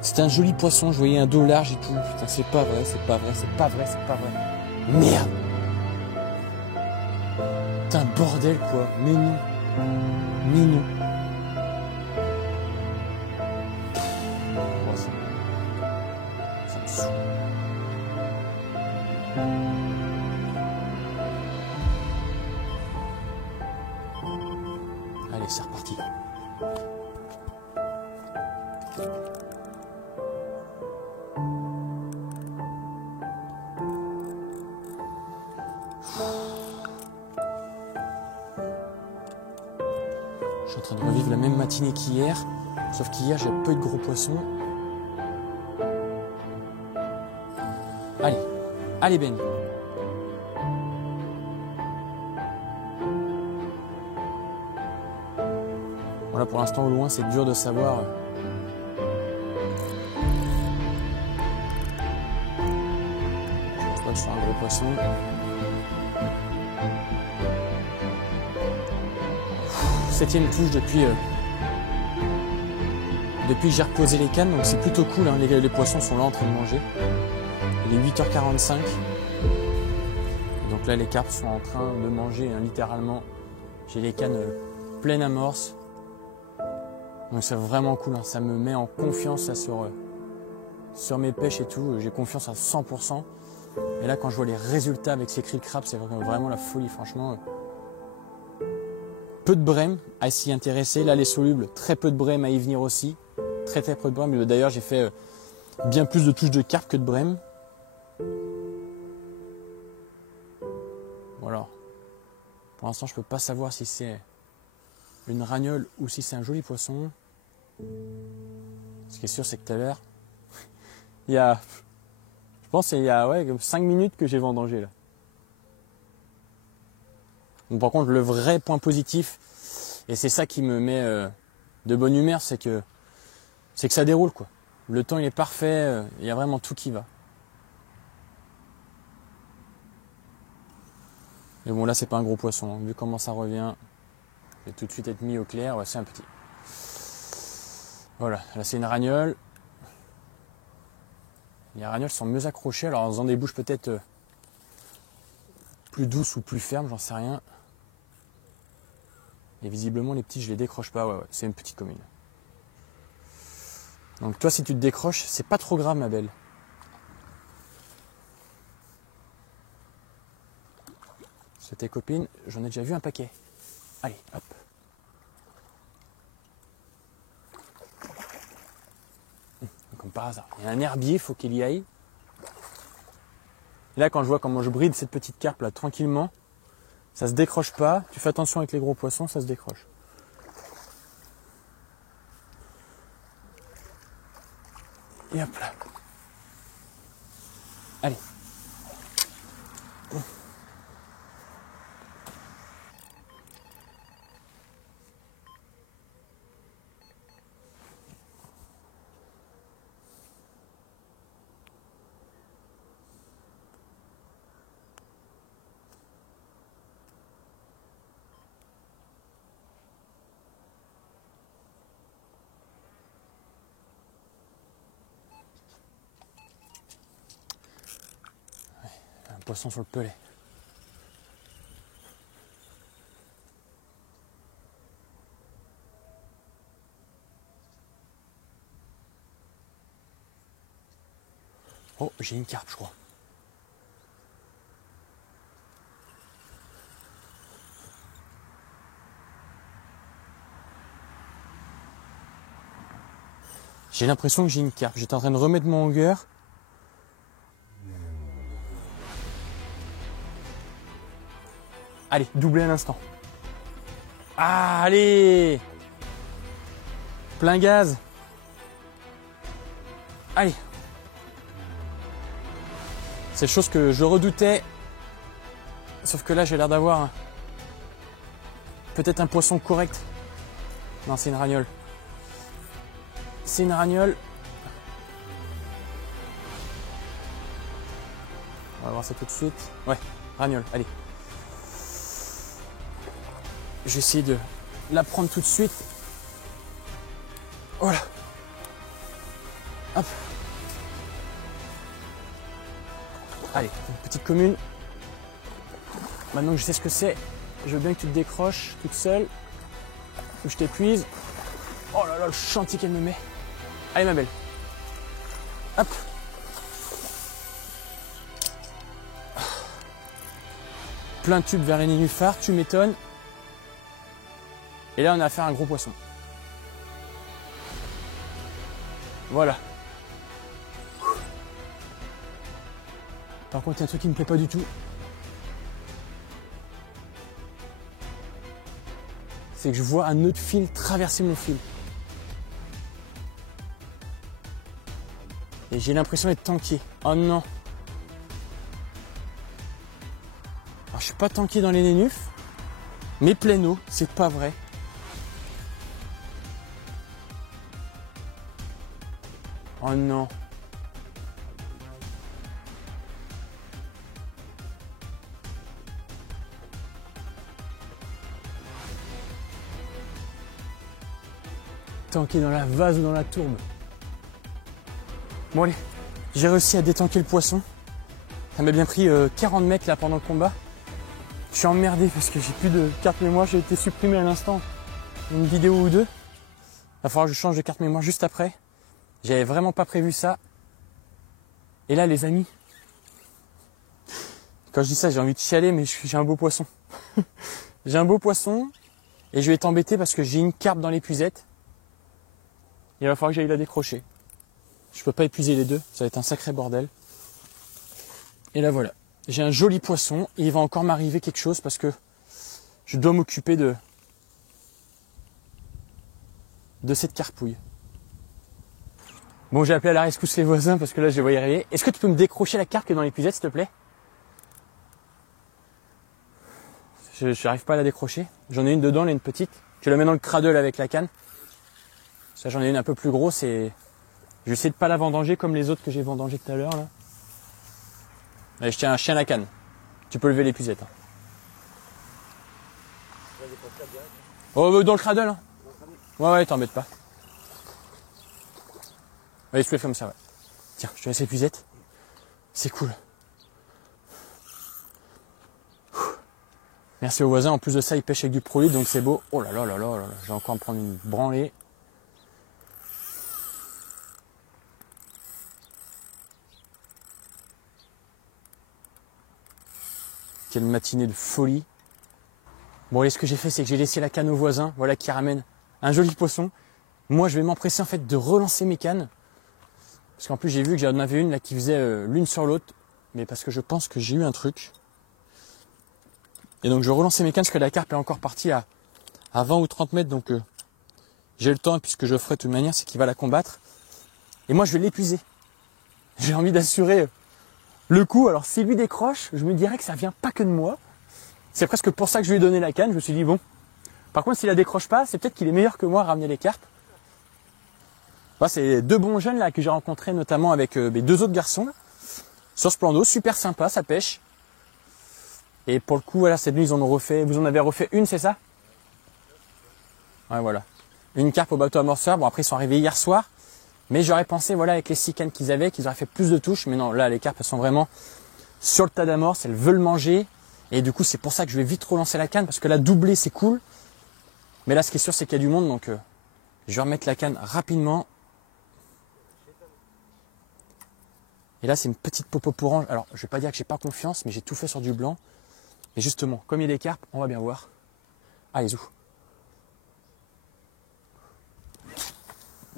C'était un joli poisson, je voyais un dos large et tout. Putain, c'est pas vrai, c'est pas vrai, c'est pas vrai, c'est pas vrai. Merde. Putain, bordel quoi. Mais non. Mais non. Allez, c'est reparti. Je suis en train de revivre la même matinée qu'hier, sauf qu'hier j'ai peu de gros poissons. Allez, allez Ben. Voilà, pour l'instant au loin c'est dur de savoir. Je pense pas que ce soit un gros poisson. Septième touche depuis que j'ai reposé les cannes, donc c'est plutôt cool, hein. Les poissons sont là en train de manger. Il est 8h45. Donc là les carpes sont en train de manger, hein, littéralement. J'ai les cannes pleines amorces. Donc c'est vraiment cool, hein. Ça me met en confiance là, sur mes pêches et tout. J'ai confiance à 100%. Et là quand je vois les résultats avec ces krill crabes, c'est vraiment la folie, franchement. Peu de brème à s'y intéresser. Là, les solubles, très peu de brème à y venir aussi. Très peu de brème. D'ailleurs, j'ai fait bien plus de touches de carpe que de brème. Voilà. Pour l'instant, je peux pas savoir si c'est une ragnole ou si c'est un joli poisson. Ce qui est sûr, c'est que tout à l'heure, je pense qu'il y a 5 minutes que j'ai vendangé là. Donc, par contre, le vrai point positif, et c'est ça qui me met de bonne humeur, c'est que ça déroule, quoi. Le temps il est parfait, il y a vraiment tout qui va. Mais bon, là c'est pas un gros poisson, hein. Vu comment ça revient, je vais tout de suite être mis au clair. Ouais, c'est un petit. Voilà, là c'est une ragnole. Les ragnoles sont mieux accrochées, alors elles ont des bouches peut-être plus douces ou plus fermes, j'en sais rien. Et visiblement les petits je les décroche pas, ouais, c'est une petite commune. Donc toi si tu te décroches, c'est pas trop grave ma belle. C'est tes copines, j'en ai déjà vu un paquet. Allez, hop. Comme par hasard, il y a un herbier, faut qu'il y aille. Et là quand je vois comment je bride cette petite carpe là tranquillement, ça se décroche pas. Tu fais attention avec les gros poissons, ça se décroche. Et hop là. Allez. Poisson sur le pelet. Oh, j'ai une carpe, je crois. J'ai l'impression que j'ai une carpe. J'étais en train de remettre mon auger. Allez, doubler à l'instant. Ah, allez! Plein gaz. Allez. C'est chose que je redoutais. Sauf que là, j'ai l'air d'avoir peut-être un poisson correct. Non, c'est une ragnole. C'est une ragnole. On va voir ça tout de suite. Ouais, ragnole, allez. Je vais essayer de la prendre tout de suite. Voilà. Hop. Allez, une petite commune. Maintenant que je sais ce que c'est, je veux bien que tu te décroches toute seule. Que je t'épuise. Oh là là, le chantier qu'elle me met. Allez ma belle. Hop. plein de tubes vers les nénuphars, tu m'étonnes. Et là, on a affaire à un gros poisson. Voilà. Par contre, il y a un truc qui me plaît pas du tout. C'est que je vois un autre fil traverser mon fil. Et j'ai l'impression d'être tanké. Oh non. Alors, je suis pas tanké dans les nénufs, mais pleine eau, c'est pas vrai. Oh non. Tanké dans la vase ou dans la tourbe. Bon allez, j'ai réussi à détanker le poisson. Ça m'a bien pris 40 mètres là pendant le combat. Je suis emmerdé parce que j'ai plus de carte mémoire, j'ai été supprimé à l'instant. Une vidéo ou deux. Il va falloir que je change de carte mémoire juste après. J'avais vraiment pas prévu ça. Et là les amis, quand je dis ça j'ai envie de chialer mais j'ai un beau poisson. J'ai un beau poisson et je vais t'embêter parce que j'ai une carpe dans l'épuisette. Il va falloir que j'aille la décrocher. Je peux pas épuiser les deux, ça va être un sacré bordel. Et là voilà, j'ai un joli poisson et il va encore m'arriver quelque chose parce que je dois m'occuper de cette carpouille. Bon, j'ai appelé à la rescousse les voisins parce que là je les voyais arriver. Est-ce que tu peux me décrocher la carpe qui est dans l'épuisette s'il te plaît? Je n'arrive pas à la décrocher. J'en ai une dedans, là une petite. Je la mets dans le cradle avec la canne. Ça j'en ai une un peu plus grosse et je vais essayer de pas la vendanger comme les autres que j'ai vendangées tout à l'heure là. Allez, je tiens un chien à la canne. Tu peux lever l'épuisette. Hein. Oh, dans le cradle. Hein. Ouais, t'embête pas. Allez, je comme ça, ouais. Tiens, je te laisse l'épuisette. C'est cool. Merci aux voisins. En plus de ça, ils pêchent avec du produit, donc c'est beau. Oh là là là là là. Je vais encore me prendre une branlée. Quelle matinée de folie. Bon, et ce que j'ai fait, c'est que j'ai laissé la canne aux voisins, voilà, qui ramène un joli poisson. Moi, je vais m'empresser en fait de relancer mes cannes. Parce qu'en plus, j'ai vu que j'en avais une là qui faisait l'une sur l'autre. Mais parce que je pense que j'ai eu un truc. Et donc, je vais relancer mes cannes parce que la carpe est encore partie à 20 ou 30 mètres. Donc, j'ai le temps, puisque je ferai de toute manière, c'est qu'il va la combattre. Et moi, je vais l'épuiser. J'ai envie d'assurer le coup. Alors, s'il lui décroche, je me dirais que ça vient pas que de moi. C'est presque pour ça que je lui ai donné la canne. Je me suis dit, bon. Par contre, s'il la décroche pas, c'est peut-être qu'il est meilleur que moi à ramener les carpes. Voilà, c'est deux bons jeunes là que j'ai rencontrés, notamment avec mes deux autres garçons. Sur ce plan d'eau, super sympa, ça pêche. Et pour le coup, voilà, cette nuit, ils en ont refait. Vous en avez refait une, c'est ça? Ouais, voilà. Une carpe au bateau amorceur. Bon, après, ils sont arrivés hier soir. Mais j'aurais pensé, voilà, avec les 6 cannes qu'ils avaient, qu'ils auraient fait plus de touches. Mais non, là, les carpes, elles sont vraiment sur le tas d'amorce. Elles veulent manger. Et du coup, c'est pour ça que je vais vite relancer la canne. Parce que là, doubler, c'est cool. Mais là, ce qui est sûr, c'est qu'il y a du monde. Donc, je vais remettre la canne rapidement. Et là, c'est une petite popo pour orange. Alors, je vais pas dire que j'ai pas confiance, mais j'ai tout fait sur du blanc. Mais justement, comme il y a des carpes, on va bien voir. Allez, zou.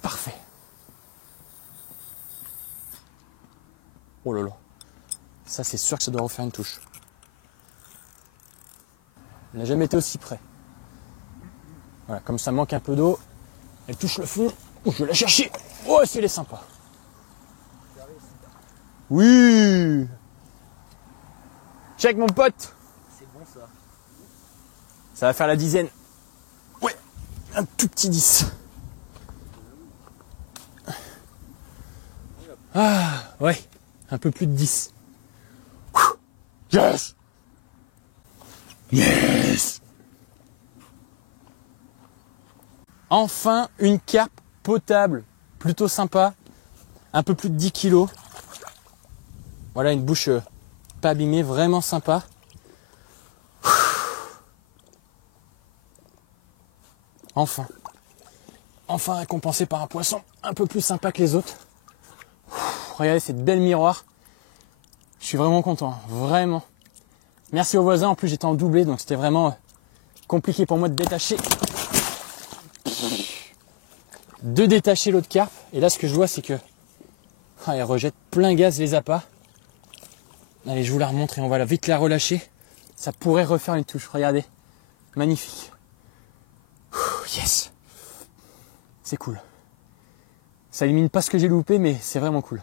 Parfait. Oh là là. Ça, c'est sûr que ça doit refaire une touche. Il n'a jamais été aussi près. Voilà, comme ça manque un peu d'eau, elle touche le fond. Oh, je vais la chercher. Oh, si elle est sympa. Oui. Check mon pote. C'est bon ça. Ça va faire la dizaine. Ouais, un tout petit 10. Ah, ouais, un peu plus de 10. Yes. Yes. Enfin, une carpe potable, plutôt sympa. Un peu plus de 10 kilos. Voilà, une bouche pas abîmée, vraiment sympa. Enfin. Enfin récompensé par un poisson un peu plus sympa que les autres. Regardez cette belle miroir. Je suis vraiment content, vraiment. Merci aux voisins, en plus j'étais en doublé, donc c'était vraiment compliqué pour moi de détacher. De détacher l'autre carpe. Et là ce que je vois c'est que elle rejette plein gaz les appâts. Allez, je vous la remontre et on va vite la relâcher. Ça pourrait refaire une touche, regardez. Magnifique. Yes. C'est cool. Ça élimine pas ce que j'ai loupé, mais c'est vraiment cool.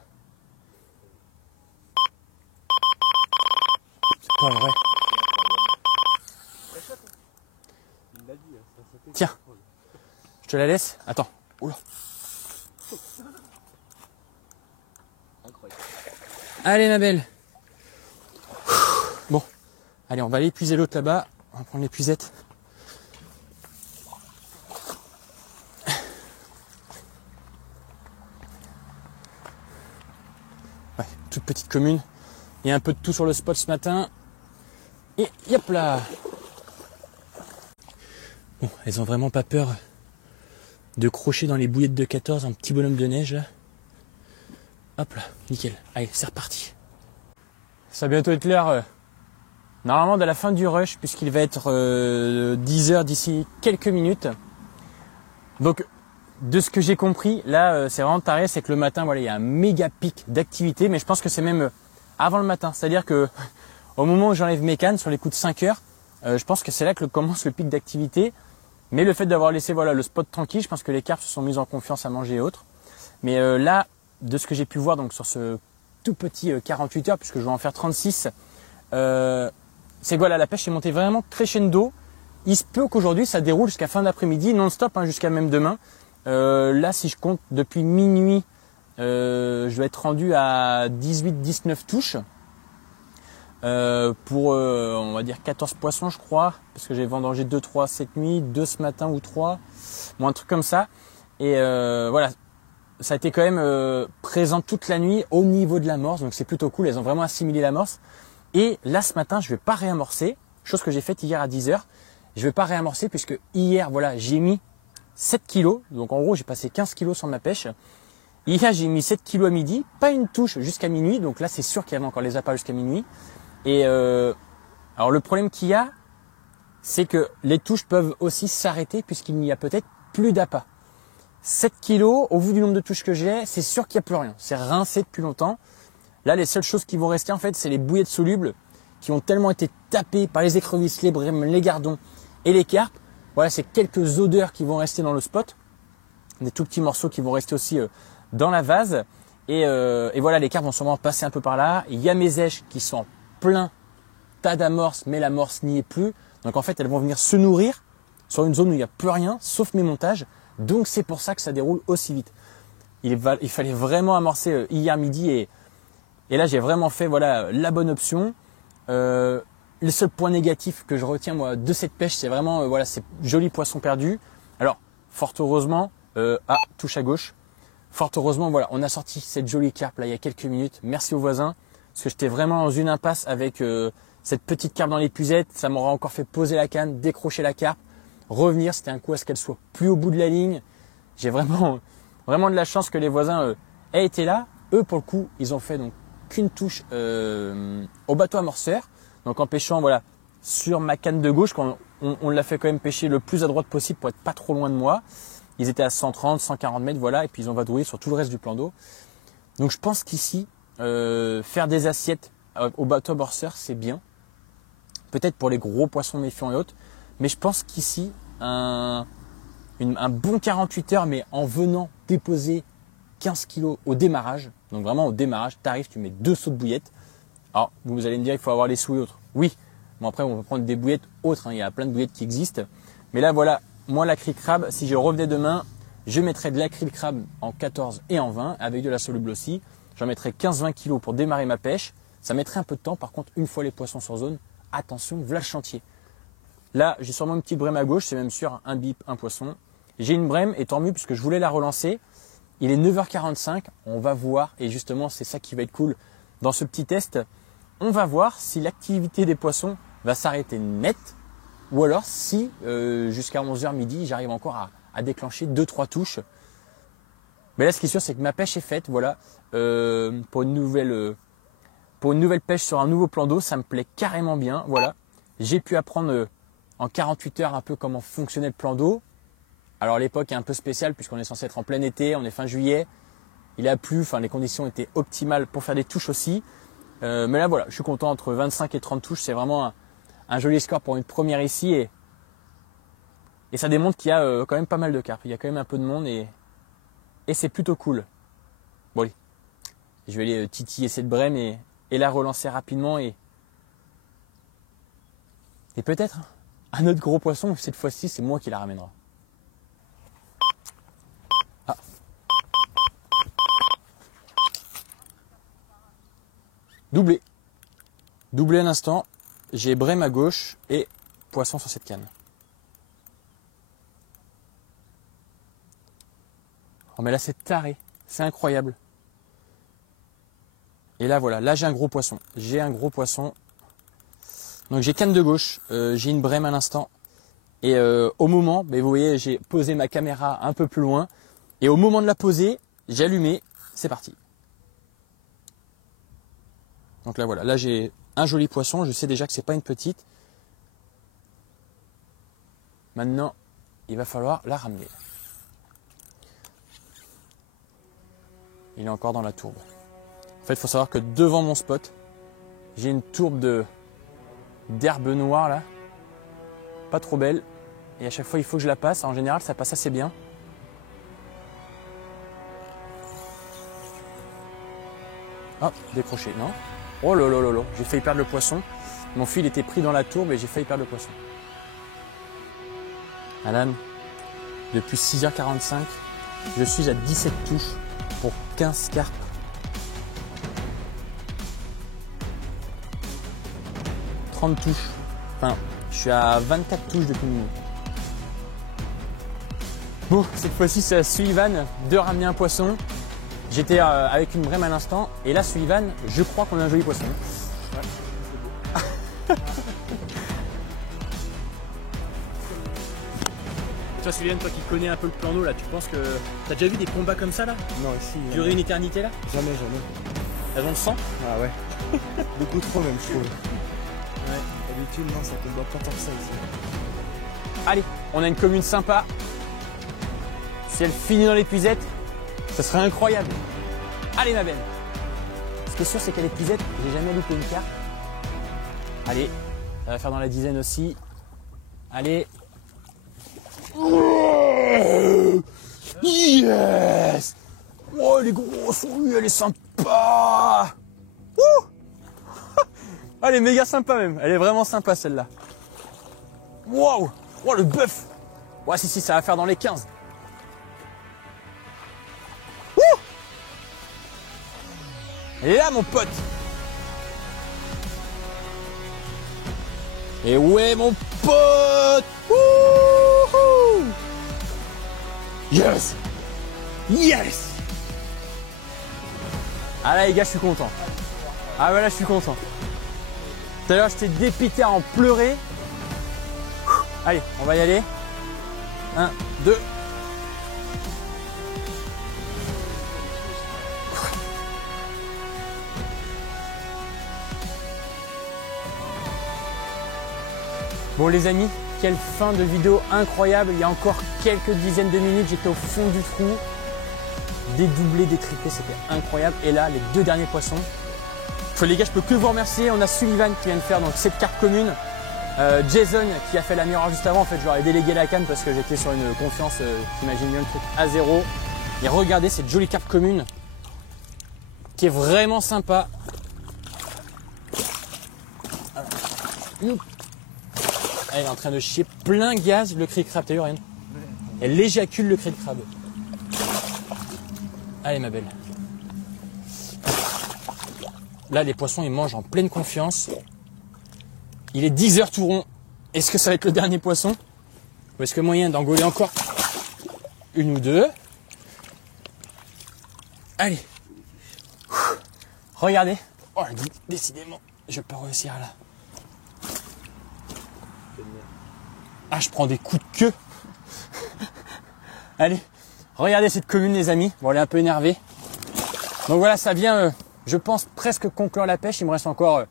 C'est pas vrai. Tiens, je te la laisse. Attends. Oula. Allez ma belle. Bon, allez, on va aller épuiser l'autre là-bas. On va prendre l'épuisette. Ouais, toute petite commune. Il y a un peu de tout sur le spot ce matin. Et hop là. Bon, elles ont vraiment pas peur de crocher dans les bouillettes de 14 un petit bonhomme de neige là. Hop là, nickel. Allez, c'est reparti. Ça va bientôt être l'heure normalement de la fin du rush puisqu'il va être 10h d'ici quelques minutes. Donc de ce que j'ai compris, là c'est vraiment taré, c'est que le matin voilà, il y a un méga pic d'activité, mais je pense que c'est même avant le matin. C'est-à-dire que au moment où j'enlève mes cannes sur les coups de 5 heures, je pense que c'est là que commence le pic d'activité. Mais le fait d'avoir laissé voilà, le spot tranquille, je pense que les carpes se sont mises en confiance à manger et autres. Mais là, de ce que j'ai pu voir donc sur ce tout petit 48 heures, puisque je vais en faire 36, c'est que voilà, la pêche est montée vraiment crescendo. Il se peut qu'aujourd'hui ça déroule jusqu'à fin d'après-midi, non-stop, hein, jusqu'à même demain. Là, si je compte depuis minuit, je vais être rendu à 18-19 touches. Pour on va dire 14 poissons je crois, parce que j'ai vendangé 2-3 cette nuit, 2 ce matin ou 3, bon, un truc comme ça. Et voilà, ça a été quand même présent toute la nuit au niveau de l'amorce, donc c'est plutôt cool, elles ont vraiment assimilé l'amorce. Et là ce matin je vais pas réamorcer, chose que j'ai faite hier à 10h, je vais pas réamorcer puisque hier voilà j'ai mis 7 kilos, donc en gros j'ai passé 15 kilos sur ma pêche. Hier j'ai mis 7 kilos à midi, pas une touche jusqu'à minuit, donc là c'est sûr qu'il y avait encore les appâts jusqu'à minuit. Et alors le problème qu'il y a, c'est que les touches peuvent aussi s'arrêter puisqu'il n'y a peut-être plus d'appât. 7 kilos, au vu du nombre de touches que j'ai, c'est sûr qu'il n'y a plus rien. C'est rincé depuis longtemps. Là, les seules choses qui vont rester, en fait, c'est les bouillettes solubles qui ont tellement été tapées par les écrevisses, les brèmes, les gardons et les carpes. Voilà, c'est quelques odeurs qui vont rester dans le spot. Des tout petits morceaux qui vont rester aussi dans la vase. Et voilà, les carpes vont sûrement passer un peu par là. Il y a mes èches qui sont plein tas d'amorces, mais l'amorce n'y est plus. Donc en fait, elles vont venir se nourrir sur une zone où il n'y a plus rien, sauf mes montages. Donc c'est pour ça que ça déroule aussi vite. Il fallait vraiment amorcer hier midi et là j'ai vraiment fait voilà, la bonne option. Le seul point négatif que je retiens moi de cette pêche, c'est vraiment voilà, ces jolis poissons perdus. Alors fort heureusement, touche à gauche. Fort heureusement, voilà, on a sorti cette jolie carpe là il y a quelques minutes. Merci aux voisins. Parce que j'étais vraiment dans une impasse avec cette petite carpe dans l'épuisette. Ça m'aurait encore fait poser la canne, décrocher la carpe, revenir. C'était un coup à ce qu'elle soit plus au bout de la ligne. J'ai vraiment de la chance que les voisins aient été là. Eux, pour le coup, ils ont fait donc qu'une touche au bateau amorceur. Donc en pêchant voilà, sur ma canne de gauche, on l'a fait quand même pêcher le plus à droite possible pour être pas trop loin de moi. Ils étaient à 130, 140 mètres, voilà, et puis ils ont vadrouillé sur tout le reste du plan d'eau. Donc je pense qu'ici, faire des assiettes au bateau amorceur, c'est bien. Peut-être pour les gros poissons méfiants et autres. Mais je pense qu'ici, un bon 48 heures, mais en venant déposer 15 kilos au démarrage, donc vraiment au démarrage, tu arrives, tu mets 2 seaux de bouillettes. Alors, vous allez me dire, il faut avoir les sous et autres. Oui, bon après, on peut prendre des bouillettes autres, hein, il y a plein de bouillettes qui existent. Mais là, voilà, moi, la krill crabe, si je revenais demain, je mettrais de la krill crabe en 14 et en 20, avec de la soluble aussi. J'en mettrais 15-20 kilos pour démarrer ma pêche. Ça mettrait un peu de temps. Par contre, une fois les poissons sur zone, attention, voilà le chantier. Là, j'ai sûrement une petite brème à gauche. C'est même sûr un bip, un poisson. J'ai une brème et tant mieux puisque je voulais la relancer. Il est 9h45. On va voir. Et justement, c'est ça qui va être cool dans ce petit test. On va voir si l'activité des poissons va s'arrêter net ou alors si jusqu'à 11h midi, j'arrive encore à déclencher 2-3 touches. Mais là, ce qui est sûr, c'est que ma pêche est faite, voilà, pour une nouvelle pour une nouvelle pêche sur un nouveau plan d'eau, ça me plaît carrément bien. Voilà, j'ai pu apprendre en 48 heures un peu comment fonctionnait le plan d'eau. Alors l'époque est un peu spéciale puisqu'on est censé être en plein été, on est fin juillet, il a plu, enfin les conditions étaient optimales pour faire des touches aussi. Mais là voilà, je suis content, entre 25 et 30 touches, c'est vraiment un joli score pour une première ici et ça démontre qu'il y a quand même pas mal de carpes, il y a quand même un peu de monde et c'est plutôt cool. Bon allez, je vais aller titiller cette brème et la relancer rapidement et peut-être un autre gros poisson, cette fois-ci c'est moi qui la ramènera. Ah. Doublé. Doublé à l'instant, j'ai brème à gauche et poisson sur cette canne. Oh mais là c'est taré, c'est incroyable. Et là voilà, là j'ai un gros poisson. J'ai un gros poisson. Donc j'ai canne de gauche, j'ai une brème à l'instant. Et au moment, vous voyez, j'ai posé ma caméra un peu plus loin. Et au moment de la poser, j'ai allumé, c'est parti. Donc là voilà, là j'ai un joli poisson, je sais déjà que c'est pas une petite. Maintenant, il va falloir la ramener. Il est encore dans la tourbe. En fait, il faut savoir que devant mon spot, j'ai une tourbe d'herbe noire là, pas trop belle. Et à chaque fois, il faut que je la passe. En général, ça passe assez bien. Hop, décroché, non? Oh là là là là, j'ai failli perdre le poisson. Mon fil était pris dans la tourbe et j'ai failli perdre le poisson. Madame, depuis 6h45, je suis à 17 touches pour 15 carpes. Touches. Enfin, je suis à 24 touches depuis une minute. Bon, cette fois-ci, c'est à Sullivan de ramener un poisson. J'étais avec une brème à l'instant. Et là, Sullivan, je crois qu'on a un joli poisson. Ouais, c'est beau. Toi, Sullivan, toi qui connais un peu le plan d'eau, là, tu penses que... T'as déjà vu des combats comme ça, là? Non, ici. Durer une éternité, là? Jamais, jamais. Elles ont le sang? Ah ouais. Beaucoup trop, même, je trouve. Ouais, d'habitude, non, ça combat pas tant que ça ici. Allez, on a une commune sympa. Si elle finit dans l'épuisette, ça serait incroyable. Allez ma belle. Ce qui est sûr, c'est qu'à l'épuisette, j'ai jamais loupé une carte. Allez, ça va faire dans la dizaine aussi. Allez. Yes. Oh, elle est grosse, oui, elle est sympa. Ouh. Elle est méga sympa même, elle est vraiment sympa celle-là. Waouh. Oh le bœuf. Ouais si ça va faire dans les 15. Ouh. Elle est là mon pote. Et ouais mon pote. Wouhou. Yes. Yes. Ah là les gars je suis content. Ah voilà je suis content. Tout à l'heure, j'étais dépité à en pleurer. Allez, on va y aller. 1, 2. Bon les amis, quelle fin de vidéo incroyable. Il y a encore quelques dizaines de minutes, j'étais au fond du trou. Dédoublé, détriqué, c'était incroyable. Et là, les deux derniers poissons. Les gars, je peux que vous remercier. On a Sullivan qui vient de faire donc cette carte commune. Jason qui a fait la mirror juste avant. En fait, je leur ai délégué la canne parce que j'étais sur une confiance, t'imagines bien le truc, à 0. Et regardez cette jolie carte commune qui est vraiment sympa. Elle est en train de chier plein gaz le cri de crabe. T'as vu, rien? Elle éjacule le cri de crabe. Allez ma belle. Là, les poissons, ils mangent en pleine confiance. Il est 10h tout rond. Est-ce que ça va être le dernier poisson? Ou est-ce que moyen d'engoler encore une ou deux? Allez. Regardez. Oh, décidément, je peux réussir là. Ah, je prends des coups de queue. Allez, regardez cette commune, les amis. Bon, elle est un peu énervée. Donc voilà, ça vient je pense presque conclure la pêche. Il me reste encore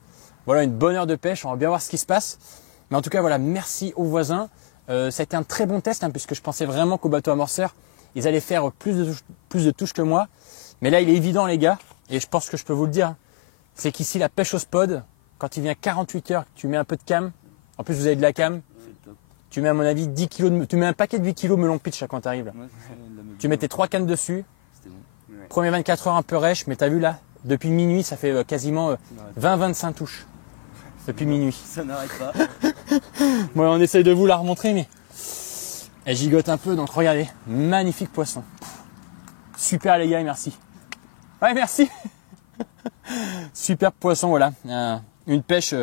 voilà, une bonne heure de pêche. On va bien voir ce qui se passe. Mais en tout cas, voilà, merci aux voisins. Ça a été un très bon test, hein, puisque je pensais vraiment qu'au bateau amorceur, ils allaient faire plus de touches que moi. Mais là, il est évident, les gars, et je pense que je peux vous le dire, c'est qu'ici, la pêche au spod, quand il vient 48 heures, tu mets un peu de cam. En plus, vous avez de la cam. Tu mets, à mon avis, 10 kg tu mets un paquet de 8 kg melon pitch quand tu arrives là. Tu mets tes 3 cannes dessus. Bon. Ouais. Premier 24 heures un peu rêche, mais t'as vu là, depuis minuit, ça fait quasiment 20-25 touches. Depuis minuit. Ça n'arrête pas. Bon, on essaye de vous la remontrer, mais elle gigote un peu, donc regardez, magnifique poisson. Super les gars, merci. Ouais, merci. Super poisson, voilà. Une pêche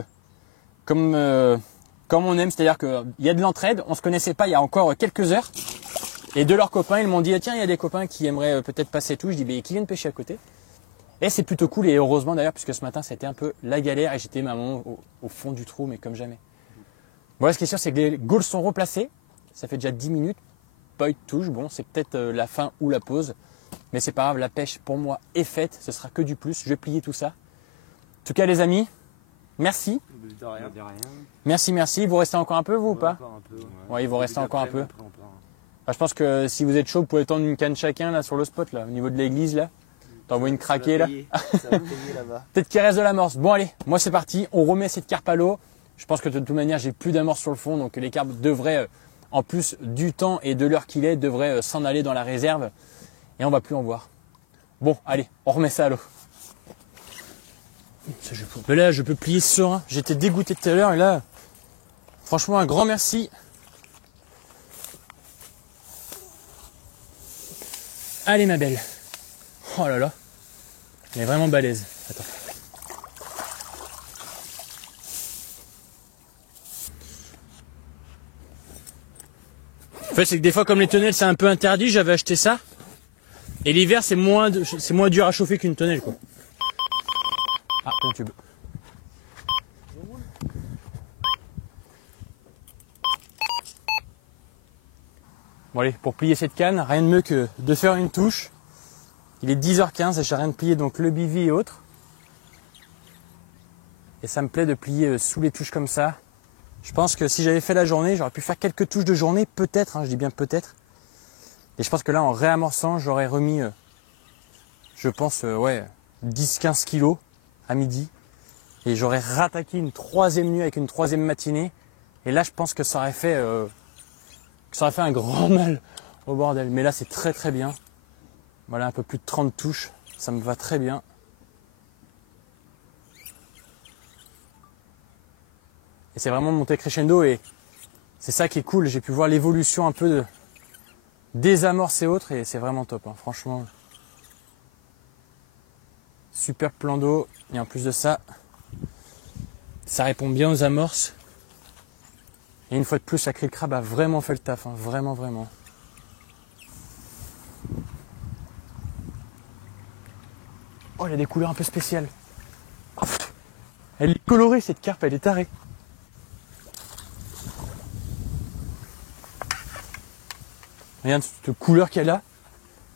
comme on aime, c'est-à-dire qu'il y a de l'entraide. On se connaissait pas il y a encore quelques heures. Et de leurs copains, ils m'ont dit, tiens, il y a des copains qui aimeraient peut-être passer tout. Je dis, qui viennent pêcher à côté. Et c'est plutôt cool, et heureusement d'ailleurs, puisque ce matin, c'était un peu la galère, et j'étais maman au fond du trou, mais comme jamais. Bon, ce qui est sûr, c'est que les gaules sont replacées. Ça fait déjà 10 minutes. Pas eu de touche. Bon, c'est peut-être la fin ou la pause. Mais c'est pas grave, la pêche, pour moi, est faite. Ce sera que du plus. Je vais plier tout ça. En tout cas, les amis, merci. De rien. Merci. Vous restez encore un peu, vous, ou pas? Encore un peu. Ouais, il vous reste encore un peu. Après, on part. Enfin, je pense que si vous êtes chaud, vous pouvez tendre une canne chacun là sur le spot, là, au niveau de l'église, là. T'envoies une craquée, là. Ça va payer là-bas. Peut-être qu'il reste de l'amorce. Bon, allez, moi, c'est parti. On remet cette carpe à l'eau. Je pense que de toute manière, j'ai plus d'amorce sur le fond. Donc, les carpes devraient, en plus du temps et de l'heure qu'il est, devraient s'en aller dans la réserve. Et on va plus en voir. Bon, allez, on remet ça à l'eau. Mais là, je peux plier serein. J'étais dégoûté tout à l'heure et là, franchement, un grand merci. Allez, ma belle. Oh là là. Elle est vraiment balèze. Attends. En fait, c'est que des fois, comme les tonnelles, c'est un peu interdit, j'avais acheté ça. Et l'hiver, c'est moins dur à chauffer qu'une tonnelle, quoi. Ah, ton tube. Bon allez, pour plier cette canne, rien de mieux que de faire une touche. Il est 10h15 et j'ai rien de plier donc le bivy et autres. Et ça me plaît de plier sous les touches comme ça. Je pense que si j'avais fait la journée, j'aurais pu faire quelques touches de journée, peut-être, hein, je dis bien peut-être. Et je pense que là, en réamorçant, j'aurais remis, je pense, 10-15 kilos à midi. Et j'aurais rattaqué une troisième nuit avec une troisième matinée. Et là, je pense que ça aurait fait un grand mal au bordel. Mais là, c'est très très bien. Voilà, un peu plus de 30 touches. Ça me va très bien. Et c'est vraiment monté crescendo. Et c'est ça qui est cool. J'ai pu voir l'évolution un peu des amorces et autres. Et c'est vraiment top, hein, franchement. Super plan d'eau. Et en plus de ça, ça répond bien aux amorces. Et une fois de plus, la krill crabe a vraiment fait le taf, hein, vraiment, vraiment. Oh, elle a des couleurs un peu spéciales. Oh, elle est colorée cette carpe, elle est tarée. Regarde cette couleur qu'elle a.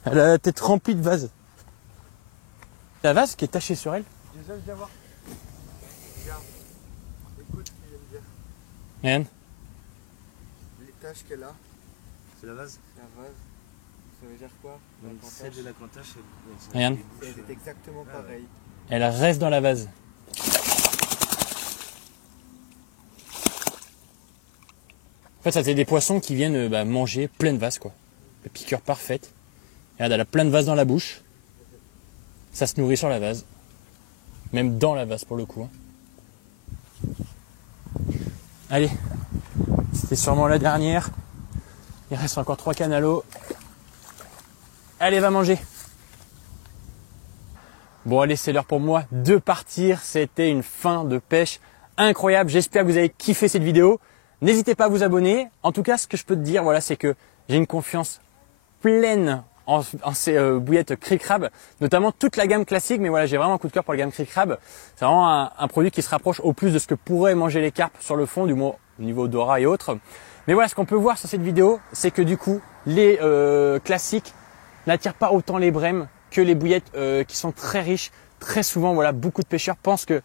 Elle a la tête remplie de vases. La vase qui est tachée sur elle. Je viens voir. Regarde. Écoute ce qu'il vient de dire. Regarde. Les taches qu'elle a. C'est la vase. La vase. Ça veut dire quoi? Celle de la cantache. Regarde. C'est exactement pareil. Elle reste dans la vase. En fait, ça c'est des poissons qui viennent manger plein de vases, quoi. La piqûre parfaite. Regarde, elle a plein de vases dans la bouche. Ça se nourrit sur la vase. Même dans la vase pour le coup. Allez, c'était sûrement la dernière. Il reste encore 3 cannes à l'eau. Allez, va manger. Bon, allez, c'est l'heure pour moi de partir. C'était une fin de pêche incroyable. J'espère que vous avez kiffé cette vidéo. N'hésitez pas à vous abonner. En tout cas, ce que je peux te dire, voilà, c'est que j'ai une confiance pleine en ces bouillettes krill crabe, notamment toute la gamme classique. Mais voilà, j'ai vraiment un coup de cœur pour la gamme krill crabe. C'est vraiment un produit qui se rapproche au plus de ce que pourraient manger les carpes sur le fond, du moins au niveau odorat et autres. Mais voilà, ce qu'on peut voir sur cette vidéo, c'est que du coup, les classiques n'attirent pas autant les brèmes que les bouillettes qui sont très riches, très souvent, voilà, beaucoup de pêcheurs pensent que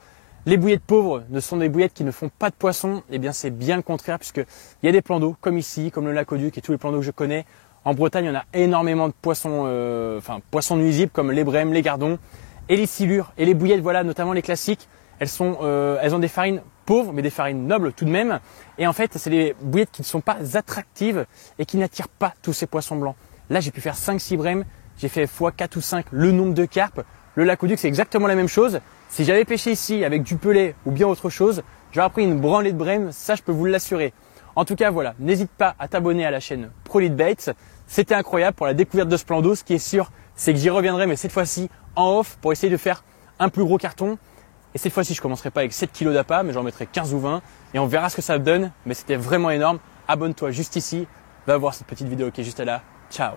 les bouillettes pauvres ne sont des bouillettes qui ne font pas de poissons. Eh bien, c'est bien le contraire, puisqu'il y a des plans d'eau, comme ici, comme le lac Auduc et tous les plans d'eau que je connais. En Bretagne, il y en a énormément de poissons, poissons nuisibles, comme les brèmes, les gardons et les silures. Et les bouillettes, voilà, notamment les classiques, elles ont des farines pauvres, mais des farines nobles tout de même. Et en fait, c'est des bouillettes qui ne sont pas attractives et qui n'attirent pas tous ces poissons blancs. Là, j'ai pu faire 5-6 brèmes, j'ai fait x 4 ou 5 le nombre de carpes. Le lac Auduc, c'est exactement la même chose. Si j'avais pêché ici avec du pelet ou bien autre chose, j'aurais pris une branlée de brème, ça je peux vous l'assurer. En tout cas, voilà, n'hésite pas à t'abonner à la chaîne ProLead Baits. C'était incroyable pour la découverte de ce plan d'eau. Ce qui est sûr, c'est que j'y reviendrai, mais cette fois-ci en off pour essayer de faire un plus gros carton. Et cette fois-ci, je ne commencerai pas avec 7 kg d'appât, mais j'en mettrai 15 ou 20 et on verra ce que ça donne. Mais c'était vraiment énorme. Abonne-toi juste ici, va voir cette petite vidéo qui est juste là. Ciao!